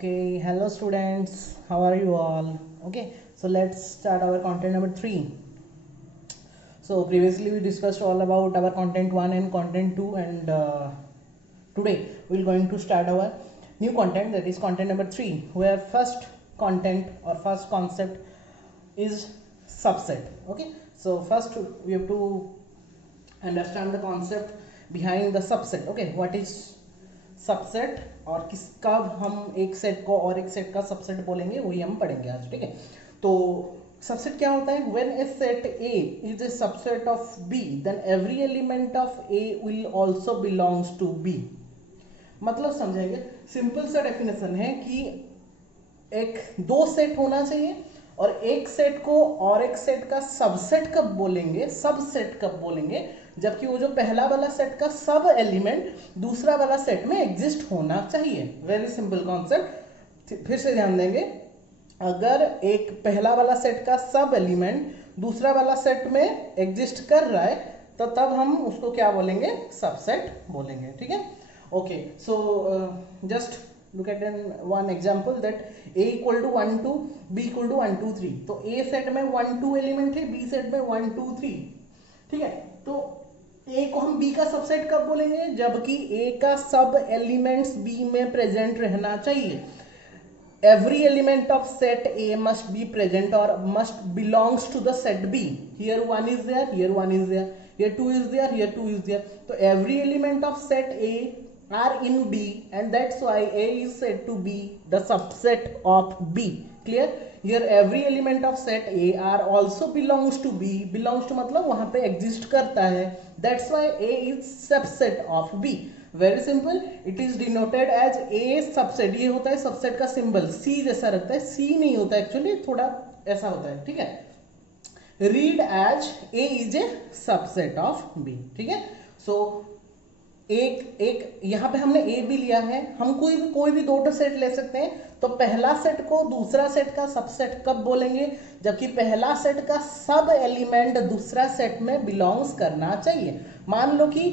Okay, hello students, how are you all? Okay, so let's start our content number 3. So previously we discussed all about our content 1 and content 2, and today we're going to start our new content, that is content number 3, where first content or first concept is subset. Okay, so first we have to understand the concept behind the subset. Okay, what is subset और किसका हम एक set को और एक set का subset बोलेंगे वही हम पढ़ेंगे आज. ठीक है, तो सबसेट क्या होता है? When a set A is a subset of B then every element of A will also belongs to B. मतलब समझेंगे, सिंपल सा डेफिनेशन है कि एक दो सेट होना चाहिए और एक सेट को और एक सेट का सबसेट कब बोलेंगे, सबसेट कब बोलेंगे, जबकि वो जो पहला वाला सेट का सब एलिमेंट दूसरा वाला सेट में एग्जिस्ट होना चाहिए. Very simple concept. फिर से ध्यान देंगे, अगर एक पहला वाला सेट का सब एलिमेंट दूसरा वाला सेट में एग्जिस्ट कर रहा है तो तब हम उसको क्या बोलेंगे? सबसेट बोलेंगे. ठीक है, okay. So just look at one example that a equal to 1 2 b equal to 1 2 3. तो a सेट में 1 2 एलिमेंट है, b सेट में 1 2 3. ठीक है, तो a को हम b का सबसेट कब बोलेंगे? जबकि a का सब एलिमेंट्स b में प्रेजेंट रहना चाहिए. Every element of set A must be present or must belongs to the set B. Here 1 is there, here 1 is there, here 2 is there, here 2 is there. So every element of set A are in B, and that's why A is said to be the subset of B. Clear? Here every element of set A are also belongs to B. Belongs to मतलब वहां पे exist करता है. That's why A is subset of B. Very simple. It is denoted as A subset. ये होता है subset का symbol, C जैसा रखता है. C नहीं होता एक्चुअली, थोड़ा ऐसा होता है. ठीक है, read as A is a subset of B. ठीक है, so एक यहाँ पे हमने ए भी लिया है. हम कोई भी दो सेट ले सकते हैं. तो पहला सेट को दूसरा सेट का सबसेट कब बोलेंगे? जबकि पहला सेट का सब एलिमेंट दूसरा सेट में बिलोंग्स करना चाहिए. मान लो कि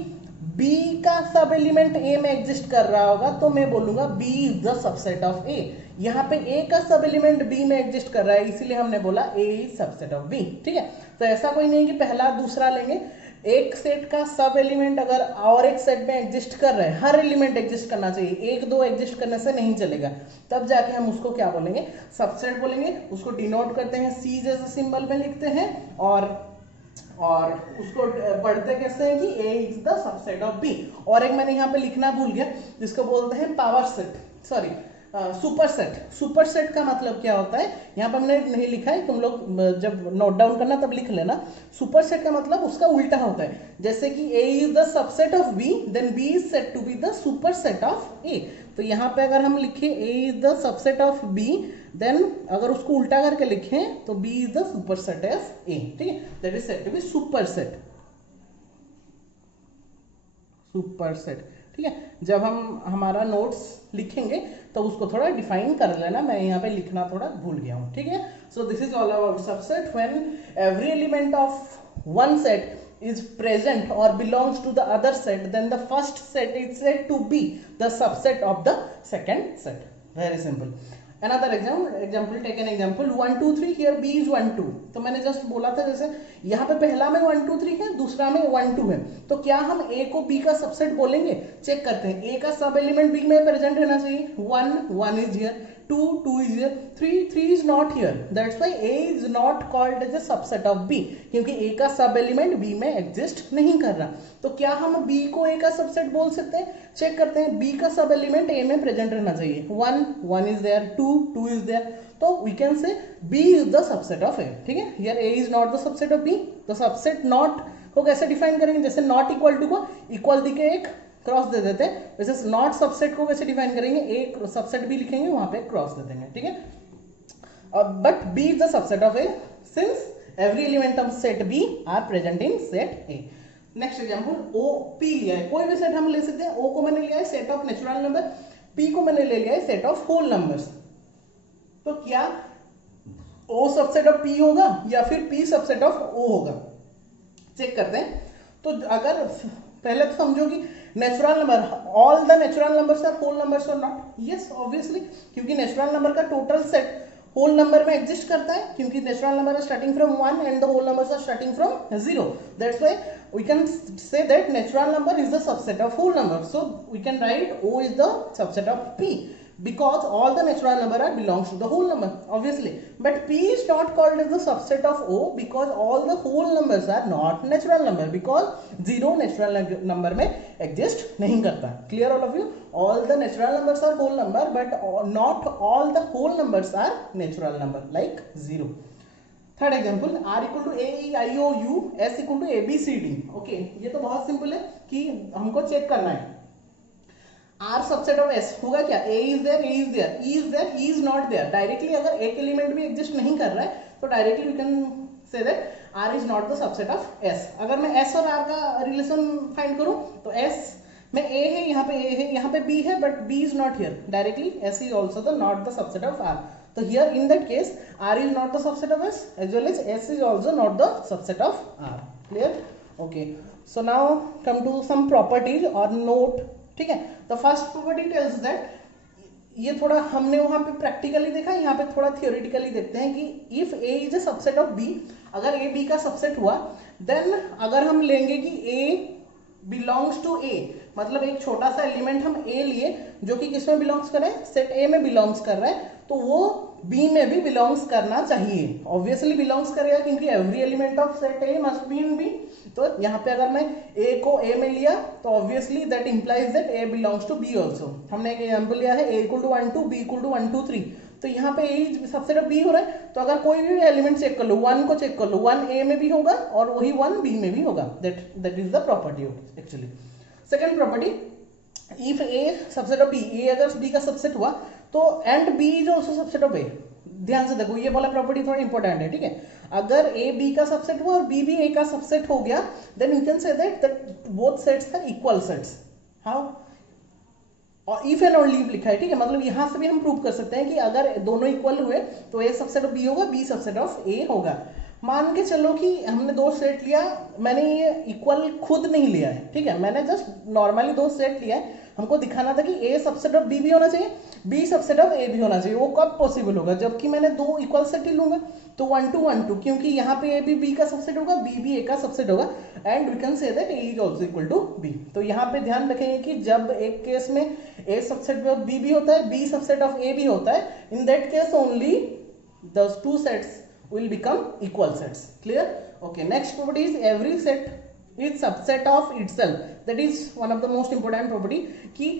बी का सब एलिमेंट ए में एग्जिस्ट कर रहा होगा तो मैं बोलूंगा B is the subset of A. यहाँ पे ए का सब एलिमेंट बी में एग्जिस्ट कर रहा है, इसीलिए हमने बोला ए इज सबसेट ऑफ बी. ठीक है, तो ऐसा कोई नहीं कि पहला दूसरा लेंगे. एक सेट का सब एलिमेंट अगर और एक सेट में एग्जिस्ट कर रहा है, हर एलिमेंट एग्जिस्ट करना चाहिए, एक दो एग्जिस्ट करने से नहीं चलेगा. तब जाके हम उसको क्या बोलेंगे? सबसेट बोलेंगे. उसको डिनोट करते हैं सी जैसे सिंबल में लिखते हैं, और उसको पढ़ते कैसे हैं कि A is the subset of B. और एक मैंने यहाँ पे लिखना भूल गया, जिसको बोलते हैं power set, sorry super set. Super set का मतलब क्या होता है? यहाँ पर हमने नहीं लिखा है, तुम लोग जब नोट डाउन करना तब लिख लेना. सुपर सेट का मतलब उसका उल्टा होता है. जैसे कि A is the subset of B, then B is said to be the superset of A. तो यहाँ पे अगर हम लिखें A is the subset of B, then अगर उसको उल्टा करके लिखें तो B is the superset of A. ठीक है, that is said to be superset. Superset. ठीक है, जब हम हमारा नोट्स लिखेंगे तो उसको थोड़ा डिफाइन कर लेना. मैं यहाँ पे लिखना थोड़ा भूल गया हूँ. ठीक है, so this is all about subset. When every element of one set is present और belongs to the other set, then the first set is said to be the subset of the second set. Very simple. Another example, take an example 1 2 3. Here B is 1 2. तो मैंने just बोला था जैसे यहाँ पे पहला में 1 2 3 है, दूसरा में 1 2 है, तो क्या हम A को B का सबसेट बोलेंगे? चेक करते हैं. A का सब एलिमेंट B में प्रेजेंट रहना चाहिए. 1 is here, 2 is here, 3 is not here. That's why A is not called as a subset of B, क्योंकि A का सब एलिमेंट B में एग्जिस्ट नहीं कर रहा. तो क्या हम B को A का सबसेट बोल सकते हैं? चेक करते हैं. B का सब एलिमेंट A में प्रेजेंट रहना चाहिए. 1 is there, 2 is there. तो we can say B is the subset of A. ठीक है, here A is not the subset of B. तो सबसेट नॉट को कैसे डिफाइन करेंगे? जैसे नॉट इक्वल टू को इक्वल दी के एक क्रॉस दे देते हैं, वैसे नॉट सबसेट को कैसे डिफाइन करेंगे? एक सबसेट भी लिखेंगे, वहां पे क्रॉस दे देंगे. ठीक है, but B is the subset of A since every element of set B are present in set A. Next example, O P लिया है. कोई भी सेट हम ले सकते हैं. O को मैंने लिया है set of natural number, P को मैंने ले लिया है सेट ऑफ होल नंबर्स. तो क्या O सबसेट ऑफ P होगा या फिर P सबसेट ऑफ O होगा? चेक करते हैं. तो अगर पहले तो समझो कि natural number, all the natural numbers are whole numbers और नॉट? यस ऑब्वियसली, क्योंकि नेचुरल नंबर का टोटल सेट होल नंबर में एग्जिस्ट करता है, क्योंकि natural number are starting from 1 and the whole numbers are starting from 0. That's why we can say that natural number is the subset of whole number. So we can write O is the subset of P, because all the natural number are belongs to the whole number obviously. But P is not called as the subset of O because all the whole numbers are not natural number, because 0 natural number में exist नहीं करता. Clear all of you? All the natural numbers are whole number, but not all the whole numbers are natural number like 0. Third example, R equal to AEIOU, S equal to ABCD. Okay, ये तो बहुत simple है कि हमको check करना है R subset of S होगा क्या? A is there, A is there, E is there, E is not there. Directly अगर एक एलिमेंट भी एग्जिस्ट नहीं कर रहा है तो directly we can say that R is not the subset of S. अगर मैं S और R का रिलेशन फाइंड करूं तो S में A है, यहाँ पे A है, यहाँ पे B है, but B is not here. Directly S is also the not the subset of R. So here in that case R is not the subset of S as well as S is also not the subset of R. Clear? Okay. So now come to some properties or note. ठीक है, the first property tells that, ये थोड़ा हमने वहां पे practically देखा, यहाँ पे थोड़ा थियोरेटिकली देखते हैं कि if A is a subset of B, अगर A B का सबसेट हुआ, then अगर हम लेंगे कि A belongs to A, मतलब एक छोटा सा एलिमेंट हम A लिए जो कि किसमें बिलोंग्स कर रहा है, सेट A में बिलोंग्स कर रहा है, तो वो B में भी बिलोंग्स करना चाहिए. ऑब्वियसली बिलोंग्स करेगा क्योंकि every element of set A must be in B. तो यहाँ पे अगर मैं A को A में लिया तो obviously that implies that A belongs to B also. हमने एक एग्जाम्पल लिया है A equal to 1 2, B equal to 1 2 3. तो यहाँ पे A सबसेट ऑफ B हो रहा है, तो अगर कोई भी एलिमेंट चेक कर लो, 1 को चेक कर लो, 1 A में भी होगा और वही 1 B में भी होगा. That is the property actually. Second property, if A subset of B, A अगर B का सबसेट हुआ तो and B is also subset of A. ध्यान से देखो, ये वाला प्रॉपर्टी थोड़ा इंपॉर्टेंट है. ठीक है, अगर A B का सबसेट हुआ और B भी A का सबसेट हो गया, then you can say that both sets are equal sets. How? और इफ एंड ओनली लिखा है. ठीक है, मतलब यहां से भी हम प्रूव कर सकते हैं कि अगर दोनों इक्वल हुए तो A सबसेट ऑफ B होगा, B सबसेट ऑफ A होगा. मान के चलो कि हमने दो सेट लिया, मैंने ये इक्वल खुद नहीं लिया है. ठीक है, मैंने जस्ट नॉर्मली दो सेट लिया है, हमको दिखाना था कि A सबसेट ऑफ B भी होना चाहिए, B सबसेट ऑफ A भी होना चाहिए. वो कब पॉसिबल होगा? जबकि मैंने दो इक्वल सेट ही लूंगा. तो 1 2 1 2, क्योंकि यहाँ पे A भी B का सबसेट होगा, B भी A का सबसेट होगा, and we can say that A is also equal to B. तो यहाँ पे ध्यान रखेंगे कि जब एक केस में A सबसेट ऑफ B भी होता है, B सबसेट ऑफ A भी होता है, in that case only the two sets will become equal sets. Clear? Okay, next property is every set is subset of itself. That is one of the most important property कि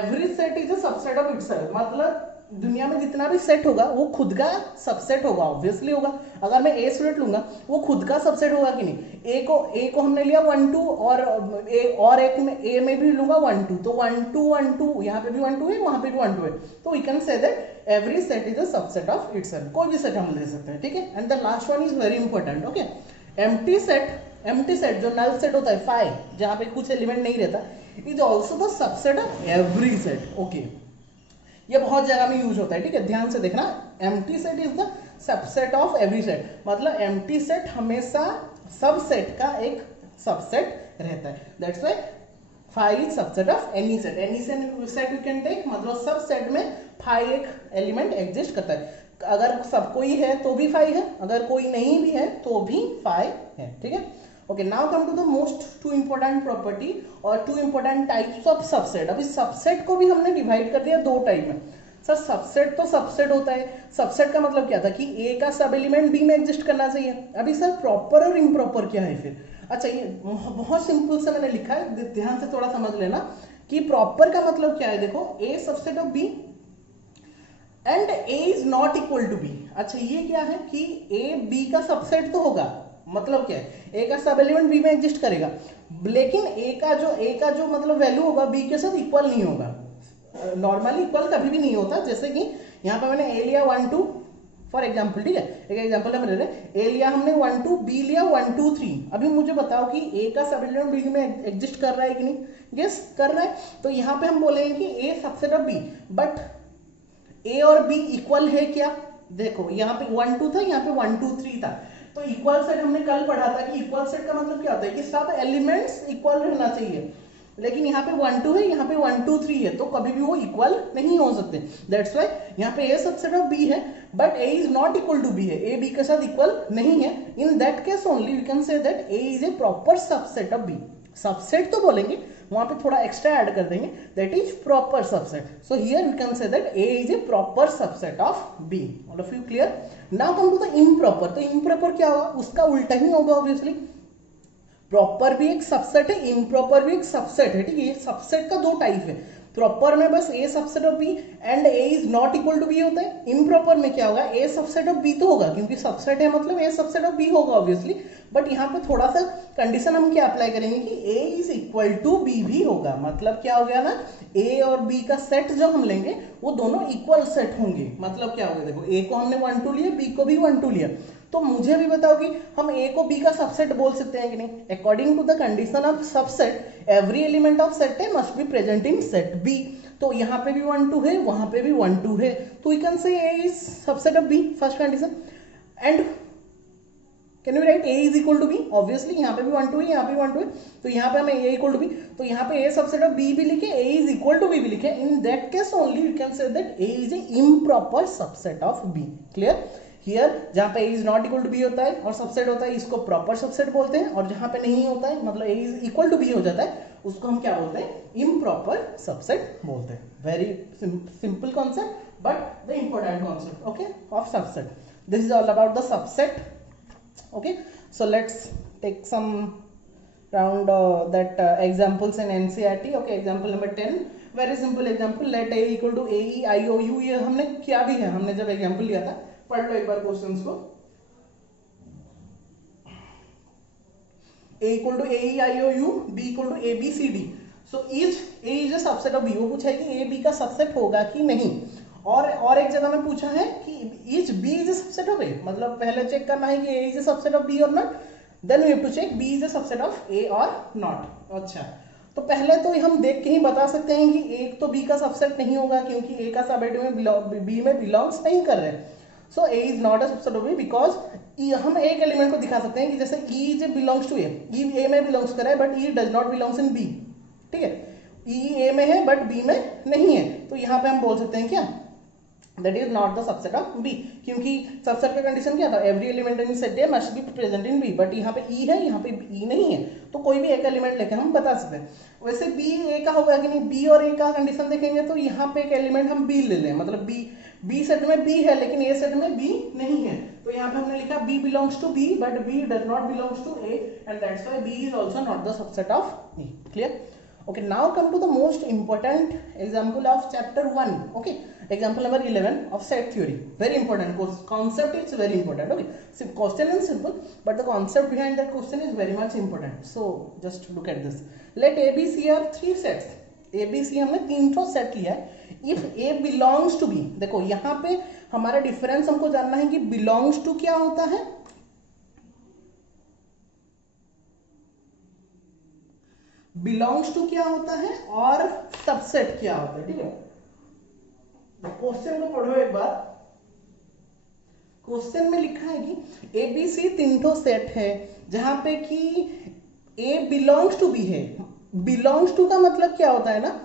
every set is a subset of itself. मतलब दुनिया में जितना भी set होगा वो खुद का सबसेट होगा, ऑब्वियसली होगा. अगर मैं A सेट लूंगा वो खुद का सबसेट होगा कि नहीं. A को हमने लिया 1 2 और एक में A में भी लूंगा 1 2, तो 1 2 1 2, यहाँ पे भी 1 2 है, वहां पे भी 1 2 है. तो we can say that every set is a subset of itself. कोई भी सेट हम ले सकते हैं. ठीक है, and the last one is very important. Okay, empty set जो नल सेट होता है, फाई, जहाँ पे कुछ एलिमेंट नहीं रहता, is also the subset of every set. Okay, ये बहुत जगह में यूज होता है. ठीक है, ध्यान से देखना, empty set is the subset of every set. मतलब एम्प्टी सेट हमेशा सब सेट का एक सबसेट रहता है. That's why phi is subset of any set. Any set you can take, मतलब सब सेट में फाई एक एलिमेंट एग्जिस्ट करता है. अगर सब कोई है तो भी फाई है, अगर कोई नहीं भी है तो भी फाई है. ठीक है. Okay, now come to the most two important property और two important types of subset. अभी सबसेट को भी हमने डिवाइड कर दिया दो टाइप में. सर सबसेट तो सबसेट होता है, सबसेट का मतलब क्या था कि A का सब एलिमेंट B में एग्जिस्ट करना चाहिए. अभी सर प्रॉपर और इम्प्रॉपर क्या है फिर? अच्छा, ये बहुत सिंपल से मैंने लिखा है, ध्यान से थोड़ा समझ लेना कि प्रॉपर का मतलब क्या है. देखो, A subset of B and A is not equal to B. अच्छा, ये क्या है कि A B का सबसेट तो होगा, मतलब क्या है, A का सब एलिमेंट B में एग्जिस्ट करेगा, लेकिन A का जो मतलब वैल्यू होगा B के साथ इक्वल नहीं होगा. नॉर्मली इक्वल कभी भी नहीं होता. जैसे कि यहाँ पे मैंने A लिया 1 2 फॉर एग्जाम्पल. ठीक है, एक एग्जाम्पल हम ले रहे हैं. A लिया हमने 1 2, B लिया 1 2 3. अभी मुझे बताओ कि A का सब एलिमेंट B में एग्जिस्ट कर रहा है कि नहीं? यस, कर रहा है. तो यहाँ पे हम बोलेंगे कि A subset of B, but A और B इक्वल है क्या? देखो, यहाँ पे 1 2 था, यहाँ पे 1 2 3 था. तो इक्वल सेट हमने कल पढ़ा था कि इक्वल सेट का मतलब क्या होता है कि सब एलिमेंट्स इक्वल रहना चाहिए. लेकिन यहाँ पे 1 2 है, यहाँ पे 1 2 3 है, तो कभी भी वो इक्वल नहीं हो सकते। दैट्स वाई यहाँ पे ए सबसेट ऑफ बी है, but A is not equal to B है, ए बी के साथ इक्वल नहीं है। In that case only we can say that A is a proper subset of B. Subset तो बोलेंगे, वहां पे थोड़ा एक्स्ट्रा ऐड कर देंगे, that is proper subset. So here we can say that A is a proper subset of B. All of you clear? Now come to the improper. तो improper क्या होगा? उसका उल्टा ही होगा ऑब्वियसली। प्रॉपर भी एक सबसेट है, इम्प्रॉपर भी एक सबसेट है, ठीक है। ये सबसेट का दो टाइप है। प्रॉपर में बस A subset of B and A is not equal to B होता है। इम्प्रॉपर में क्या होगा? ए सबसेट ऑफ बी तो होगा, क्योंकि सबसेट है मतलब ए सबसेट ऑफ बी होगा ऑब्वियसली, बट यहाँ पे थोड़ा सा कंडीशन हम क्या अप्लाई करेंगे कि A is equal to B भी होगा। मतलब क्या हो गया ना, ए और बी का सेट जो हम लेंगे वो दोनों इक्वल सेट होंगे। मतलब क्या हो गया, देखो ए को हमने 1 2 लिया, बी को भी 1 2 लिया, तो मुझे भी बताओ कि हम ए को बी का सबसेट बोल सकते हैं कि नहीं? According to the condition of subset every element of set A must be present in set B. तो यहाँ पे भी 1 2 है, वहां पे भी 1 2 है, तो we can say A is subset of B, first condition. And can you write A is equal to B? Obviously यहाँ पे भी 1 2 है, यहाँ पे 1 2 है, तो यहाँ पे हमें ए इक्वल टू बी, तो यहाँ पे ए सबसेट ऑफ बी भी लिखे, A is equal to B भी लिखे। In that case only we can say that A is a improper subset of B. Clear? Here जहां पे A is not equal to B होता है और subset होता है, इसको प्रॉपर सबसेट बोलते हैं, और जहां पे नहीं होता है मतलब ए इज इक्वल टू बी हो जाता है, उसको हम क्या बोलते हैं? इम्प्रॉपर सबसेट बोलते हैं। Very simple concept but the important concept, okay, of subset. This is all about the subset. Okay, so let's take some round that examples in NCERT. Okay, example number 10, very simple example, let a equal to ae iou। ये हमने क्या भी है, हमने जब example लिया था, पढ़ लो एक बार क्वेश्चंस को। a equal to ae iou, b equal to abcd, so is a is a subset of b। वो पूछा है कि a b का सबसेट होगा कि नहीं। और एक जगह में पूछा है कि is B is a subset of A, मतलब पहले चेक करना है कि A is a subset of B और not, then we have to check B is a subset of A और नॉट। अच्छा, तो पहले तो हम देख के ही बता सकते हैं कि एक तो बी का सबसेट नहीं होगा, क्योंकि ए का सबसेट में बी में बिलोंग्स नहीं कर रहे। So A is not a subset of B because हम एक एलिमेंट को दिखा सकते हैं कि जैसे E is belongs to A, E A में बिलोंग्स कर रहा है but E does not belongs in B, ठीक है। ई ए में है बट बी में नहीं है, तो यहाँ पे हम बोल सकते हैं क्या, that is not the subset of B, क्योंकि सबसेट का कंडीशन क्या था? Every element in set A must be present in B, but यहाँ पे E है, यहाँ पे E नहीं है, तो कोई भी एक एलिमेंट लेकर हम बता सकते हैं। वैसे B A का होगा कि नहीं? B और A का कंडीशन देखेंगे तो यहाँ पे एक एलिमेंट हम B ले लें, मतलब B सेट में B है लेकिन A सेट में B नहीं है, तो यहाँ पे हमने लिखा B belongs to B but B does not belongs to A and that's why B is also not the subset of E. Clear? Okay, now come to the most important example of chapter 1. Okay, example number 11 of set theory. Very important concept, it's very important. Okay, so question is simple but the concept behind that question is very much important. So just look at this. Let A B C are 3 sets. A B C हमने 3 set लिया है। If A belongs to B, देखो यहाँ पे हमारा difference हमको जानना है कि belongs to क्या होता है, बिलोंग्स टू क्या होता है और सबसेट क्या होता है, ठीक है। क्वेश्चन को पढ़ो एक बार। क्वेश्चन में लिखा है कि ए बी सी 3 सेट है जहां पे कि ए बिलोंग्स टू बी है। बिलोंग्स टू का मतलब क्या होता है ना,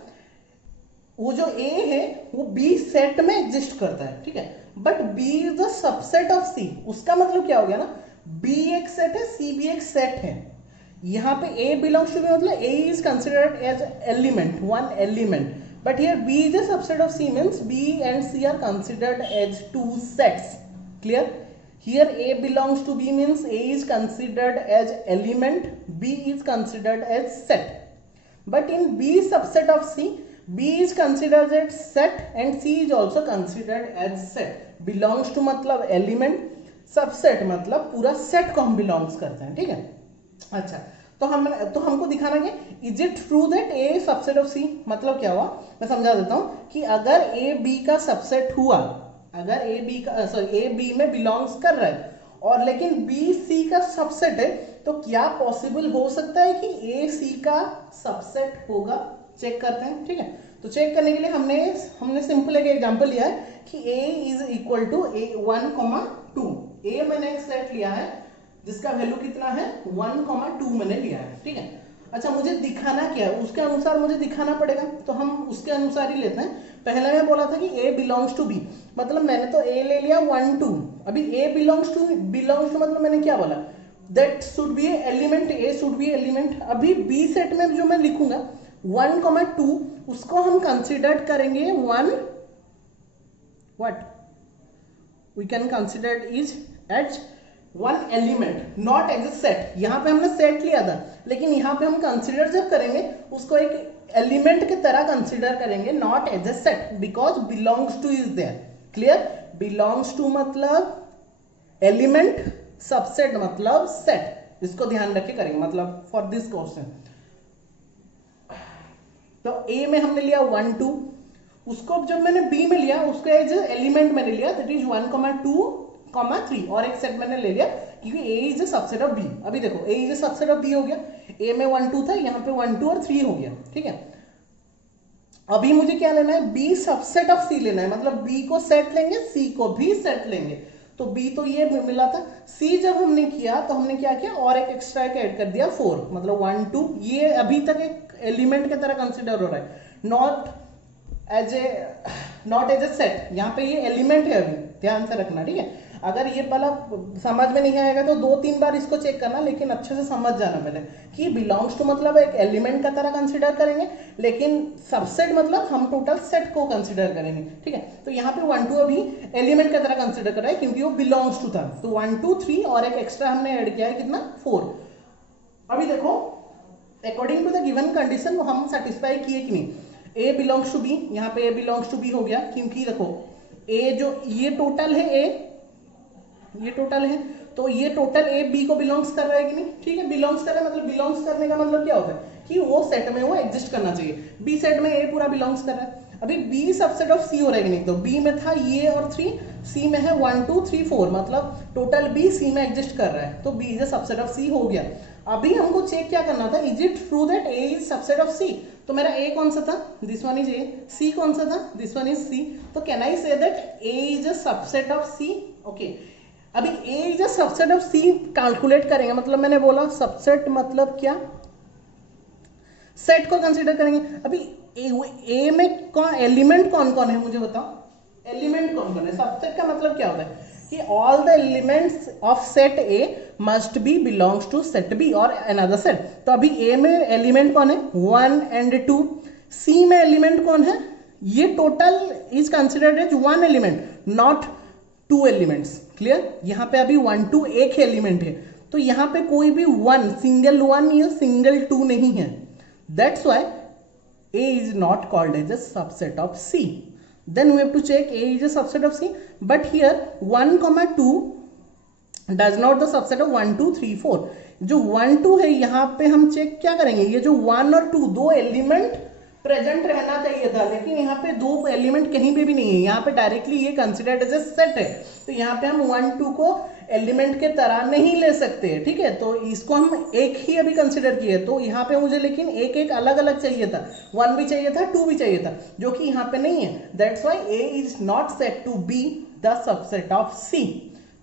वो जो ए है वो बी सेट में एग्जिस्ट करता है, ठीक है, but B is the subset of C. उसका मतलब क्या हो गया ना, बी एक सेट है, सी भी एक सेट है। यहाँ पे A belongs to B मतलब A is considered as element, one element, but here B is a subset of C means B and C are considered as 2 sets. Clear? Here A belongs to B means A is considered as element, B is considered as set. But in B subset of C, B is considered as set and C is also considered as set. Belongs to मतलब element, subset मतलब पूरा set को हम belongs करते हैं, ठीक है। अच्छा, तो हमको दिखाना क्या, is it true that A subset of C, मतलब क्या हुआ, मैं समझा देता हूं कि अगर ए बी का सबसेट हुआ, अगर ए बी का ए बी में बिलोंग्स कर रहा है और लेकिन बी सी का सबसेट है, तो क्या पॉसिबल हो सकता है कि ए सी का सबसेट होगा? चेक करते हैं, ठीक है। तो चेक करने के लिए हमने सिंपल एक एग्जांपल लिया है कि ए इज इक्वल टू ए 1,2। ए मैंने एक सेट लिया है जिसका वैल्यू कितना है 1,2 मैंने लिया है, ठीक है। अच्छा मुझे दिखाना क्या है, उसके अनुसार मुझे दिखाना पड़ेगा, तो हम उसके अनुसार ही लेते हैं। पहले मैं बोला था कि A बिलोंग्स टू B, मतलब मैंने तो A ले लिया 1 2। अभी A बिलोंग्स टू मतलब मैंने क्या बोला, that should be element, A should be element. अभी B सेट में जो मैं लिखूंगा 1,2 उसको हम कंसिडर करेंगे 1 what we can consider is as 1 element, not as a set. यहां पे हमने सेट लिया था, लेकिन यहां पे हम कंसिडर जब करेंगे उसको एक एलिमेंट की तरह कंसिडर करेंगे, not as a set, because belongs to is there. Clear? Belongs to मतलब एलिमेंट, सबसेट मतलब सेट। इसको ध्यान रख के करेंगे, मतलब फॉर दिस क्वेश्चन। तो A में हमने लिया 1 2, उसको जब मैंने B में लिया उसको एज एलिमेंट मैंने लिया, दैट इज 1 2 3, और एक सेट मैंने ले लिया क्योंकि A is a subset of B। अभी देखो A is a subset of B हो गया, A में 1 2 था, यहाँ पे 1 2 और 3 हो गया। ठीक है, अभी मुझे क्या लेना है, B सबसेट ऑफ C लेना है, मतलब B को सेट लेंगे, C को भी सेट लेंगे। तो B तो ये मिला था, C जब हमने किया तो हमने क्या किया, और एक एक्स्ट्रा ऐड कर दिया 4, मतलब 1 2, ये अभी तक एक एलिमेंट की तरह कंसिडर हो रहा है, नॉट एज ए सेट। यहाँ पे ये एलिमेंट है, अभी ध्यान से रखना। ठीक है, अगर ये वाला समझ में नहीं आएगा तो 2-3 बार इसको चेक करना, लेकिन अच्छे से समझ जाना पहले कि बिलोंग्स टू मतलब एक एलिमेंट का तरह कंसिडर करेंगे, लेकिन सबसेट मतलब हम टोटल सेट को कंसिडर करेंगे। ठीक है, तो यहाँ पे 1 2 अभी एलिमेंट का तरह कंसिडर कर रहा है क्योंकि वो बिलोंग्स टू था, तो 1 2 3 और एक एक्स्ट्रा हमने ऐड किया है, कितना 4। अभी देखो according to the given condition हम सेटिस्फाई किए कि नहीं। A बिलोंग्स टू B, यहाँ पे A बिलोंग्स टू B हो गया, क्योंकि देखो A जो ये टोटल है, A ये टोटल है, तो ये टोटल A B को बिलोंग्स कर रहा है कि नहीं। ठीक है, बिलोंग्स कर रहा है, मतलब बिलोंग्स करने का मतलब क्या होता है कि वो सेट में वो एग्जिस्ट करना चाहिए। B सेट में A पूरा बिलोंग्स कर रहा है। अभी B सबसेट ऑफ C हो रहा है कि नहीं, तो B में था ये और 3, C में है 1 2 3 4, मतलब टोटल B C में एग्जिस्ट कर रहा है, तो B is a subset of C हो गया। अभी हमको चेक क्या करना था, is it true that A is subset of C। तो मेरा A कौन सा था, this one is A, C कौन सा था, दिस वन इज C। तो कैन आई से that A is a subset of C। Okay, अभी A is a subset of C calculate करेंगे, मतलब मैंने बोला सबसेट मतलब क्या, सेट को कंसीडर करेंगे। अभी A में कौन एलिमेंट कौन कौन है मुझे बताओ, एलिमेंट कौन कौन है। सबसेट का मतलब क्या होता है कि all the elements of set A must be belongs to set B और अनदर सेट। तो अभी A में एलिमेंट कौन है, 1 and 2। C में एलिमेंट कौन है, ये total is considered as 1 element, not 2 elements. Clear, यहाँ पे अभी 1 2 एक एलिमेंट है, तो यहाँ पे कोई भी 1 सिंगल 1 या सिंगल 2 नहीं है। That's why A is not called as a subset of C. Then we have to check A is a subset of C, but here 1 2 does not the subset of 1 2 3 4। जो 1 2 है यहाँ पे हम check क्या करेंगे, ये जो 1 और 2 दो एलिमेंट प्रेजेंट रहना चाहिए था, लेकिन यहाँ पे दो एलिमेंट कहीं पे भी नहीं है, यहाँ पे डायरेक्टली ये कंसिडर्ड एज ए सेट है, तो यहाँ पे हम 1 2 को एलिमेंट के तरह नहीं ले सकते। ठीक है, तो इसको हम एक ही अभी कंसिडर किए, तो यहाँ पे मुझे लेकिन एक एक अलग अलग चाहिए था, 1 भी चाहिए था, 2 भी चाहिए था, जो कि यहाँ पे नहीं है। That's why A is not set to be the subset of C,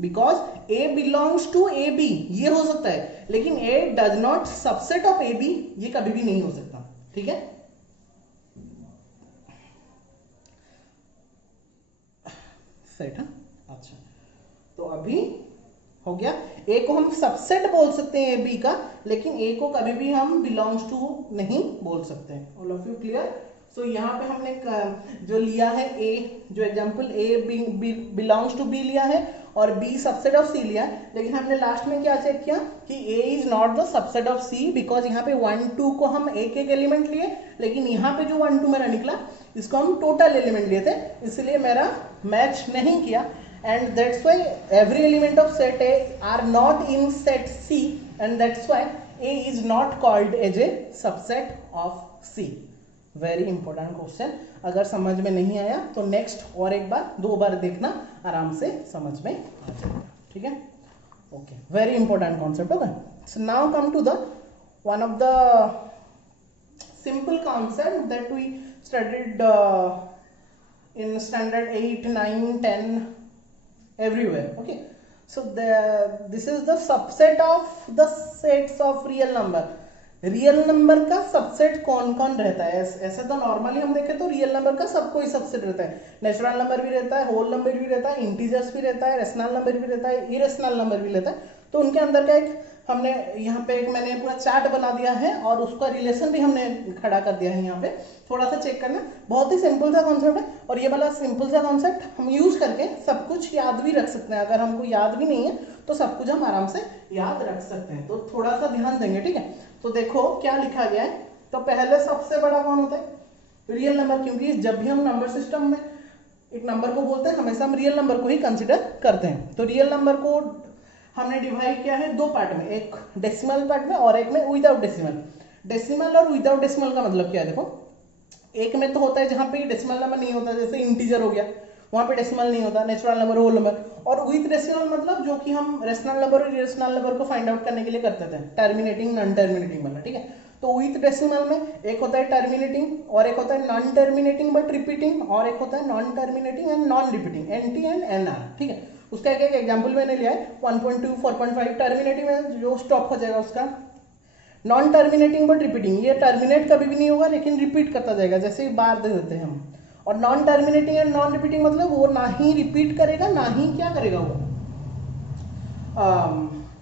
because A belongs to AB, ये हो सकता है, लेकिन A does not subset of AB, ये कभी भी नहीं हो सकता। ठीक है, सेट है। अच्छा, तो अभी हो गया, A को हम सबसेट बोल सकते हैं AB का, लेकिन A को कभी भी हम बिलोंग्स टू नहीं बोल सकते। All of you clear. So यहाँ पे हमने जो लिया है A, जो example A belongs to B लिया है और B सबसेट ऑफ C लिया है, लेकिन हमने लास्ट में क्या चेक किया कि A is not the subset of C, because यहाँ पे 1 2 को हम एक एक एलिमेंट लिए, लेकिन यहाँ पे जो 1 2 मेरा निकला इसको हम टोटल एलिमेंट लिए थे, इसलिए मेरा मैच नहीं किया। And that's why every element of set A are not in set C, and that's why A is not called as a subset of C. Very important question. अगर समझ में नहीं आया तो नेक्स्ट और एक बार 2 बार देखना, आराम से समझ में आ जाएगा। ठीक है, okay, very important concept. Okay, so now come to the one of the simple concept that we studied in standard 8 9 10 everywhere. Okay, so this is the subset of the sets of real number. Real number का subset कौन कौन रहता है? ऐसे तो normally हम देखें तो रियल नंबर का सब कोई सबसेट रहता है, नेचुरल नंबर भी रहता है, होल नंबर भी रहता है, इंटीजर्स भी रहता है, रेशनल नंबर भी रहता है, इरेशनल नंबर भी रहता है। तो उनके अंदर का एक हमने यहाँ पे एक मैंने पूरा चार्ट बना दिया है और उसका रिलेशन भी हमने खड़ा कर दिया है यहाँ पे, थोड़ा सा चेक करना। बहुत ही सिंपल सा कॉन्सेप्ट है और ये वाला सिंपल सा कॉन्सेप्ट हम यूज करके सब कुछ याद भी रख सकते हैं। अगर हमको याद भी नहीं है तो सब कुछ हम आराम से याद रख सकते हैं, तो थोड़ा सा ध्यान देंगे, ठीक है। तो देखो क्या लिखा गया है। तो पहले सबसे बड़ा कौन होता है? रियल नंबर, क्योंकि जब भी हम नंबर सिस्टम में एक नंबर को बोलते हैं हमेशा हम रियल नंबर को ही कंसिडर करते हैं। तो रियल नंबर को हमने डिवाइड किया है दो पार्ट में, एक डेसिमल पार्ट में और एक में विदाउट डेसिमल। डेसिमल और विदाउट डेसिमल का मतलब क्या है? देखो, एक में तो होता है जहां पे डेसिमल नंबर नहीं होता, जैसे इंटीजर हो गया, वहां पे डेसिमल नहीं होता, नेचुरल नंबर, होल नंबर। और विथ डेसिमल मतलब जो कि हम रेशनल नंबर और इरेशनल नंबर को फाइंड आउट करने के लिए करते थे, टर्मिनेटिंग नॉन टर्मिनेटिंग वाला, ठीक है। तो विथ डेसिमल में एक होता है टर्मिनेटिंग और एक होता है नॉन टर्मिनेटिंग बट रिपीटिंग और एक होता है non terminating and non repeating, NT and NR, ठीक है। उसका एक एग्जाम्पल मैंने लिया है 1.2, 4.5। टर्मिनेटिंग में जो स्टॉप हो जाएगा उसका, नॉन टर्मिनेटिंग बट रिपीटिंग, ये टर्मिनेट कभी भी नहीं होगा लेकिन रिपीट करता जाएगा, जैसे बार दे देते हैं हम। और non terminating and non repeating मतलब वो ना ही रिपीट करेगा ना ही क्या करेगा, वो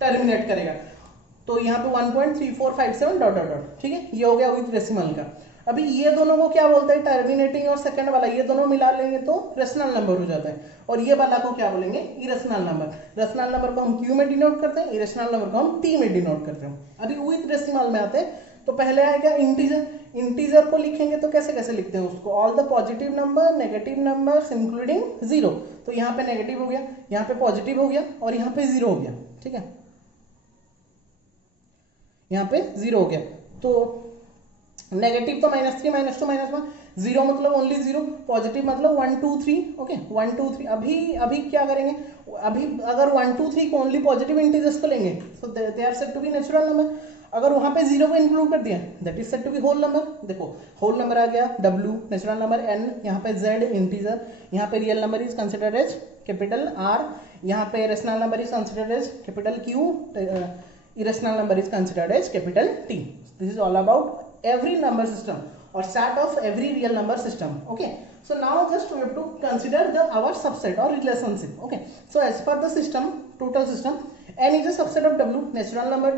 टर्मिनेट करेगा। तो यहाँ पे 1.3457 डॉट डॉट डॉट, ठीक है। ये हो गया विथ डेसिमल का। अभी ये दोनों को क्या बोलते हैं? टर्मिनेटिंग और सेकंड वाला, ये दोनों मिला लेंगे तो रेशनल नंबर हो जाता है। और ये वाला को क्या बोलेंगे? Irrational number. रेशनल नंबर को हम Q में डिनोट करते हैं, इरेशनल नंबर को हम T में डिनोट करते हैं। अभी विथ डेसिमल में आते हैं तो पहले आएगा इंटीजर। इंटीजर को लिखेंगे तो कैसे कैसे लिखते हैं उसको? All the positive number, negative numbers including zero. तो यहाँ पे नेगेटिव हो गया, यहाँ पे पॉजिटिव हो गया और यहाँ पे जीरो हो गया, ठीक है। यहाँ पे जीरो हो गया। तो नेगेटिव तो -3, -2, -1, जीरो मतलब ओनली जीरो, पॉजिटिव मतलब 1 2 3, ओके 1 2 3। अभी क्या करेंगे? अभी अगर 1 2 3 को ओनली पॉजिटिव इंटीजर्स को लेंगे so they are said to be natural number. अगर वहां पे जीरो को इंक्लूड कर दिया that is said to be whole number. देखो होल नंबर आ गया W नेचुरल नंबर, N यहाँ पे Z इंटीजर, यहाँ पे real number is considered as capital R, यहाँ पे rational number is considered as capital Q, irrational number is considered as capital T. This is all about every number system or set of every real number system, okay. So now just we have to consider our subset or relationship, okay. So as per the system, total system, N is a subset of W, natural number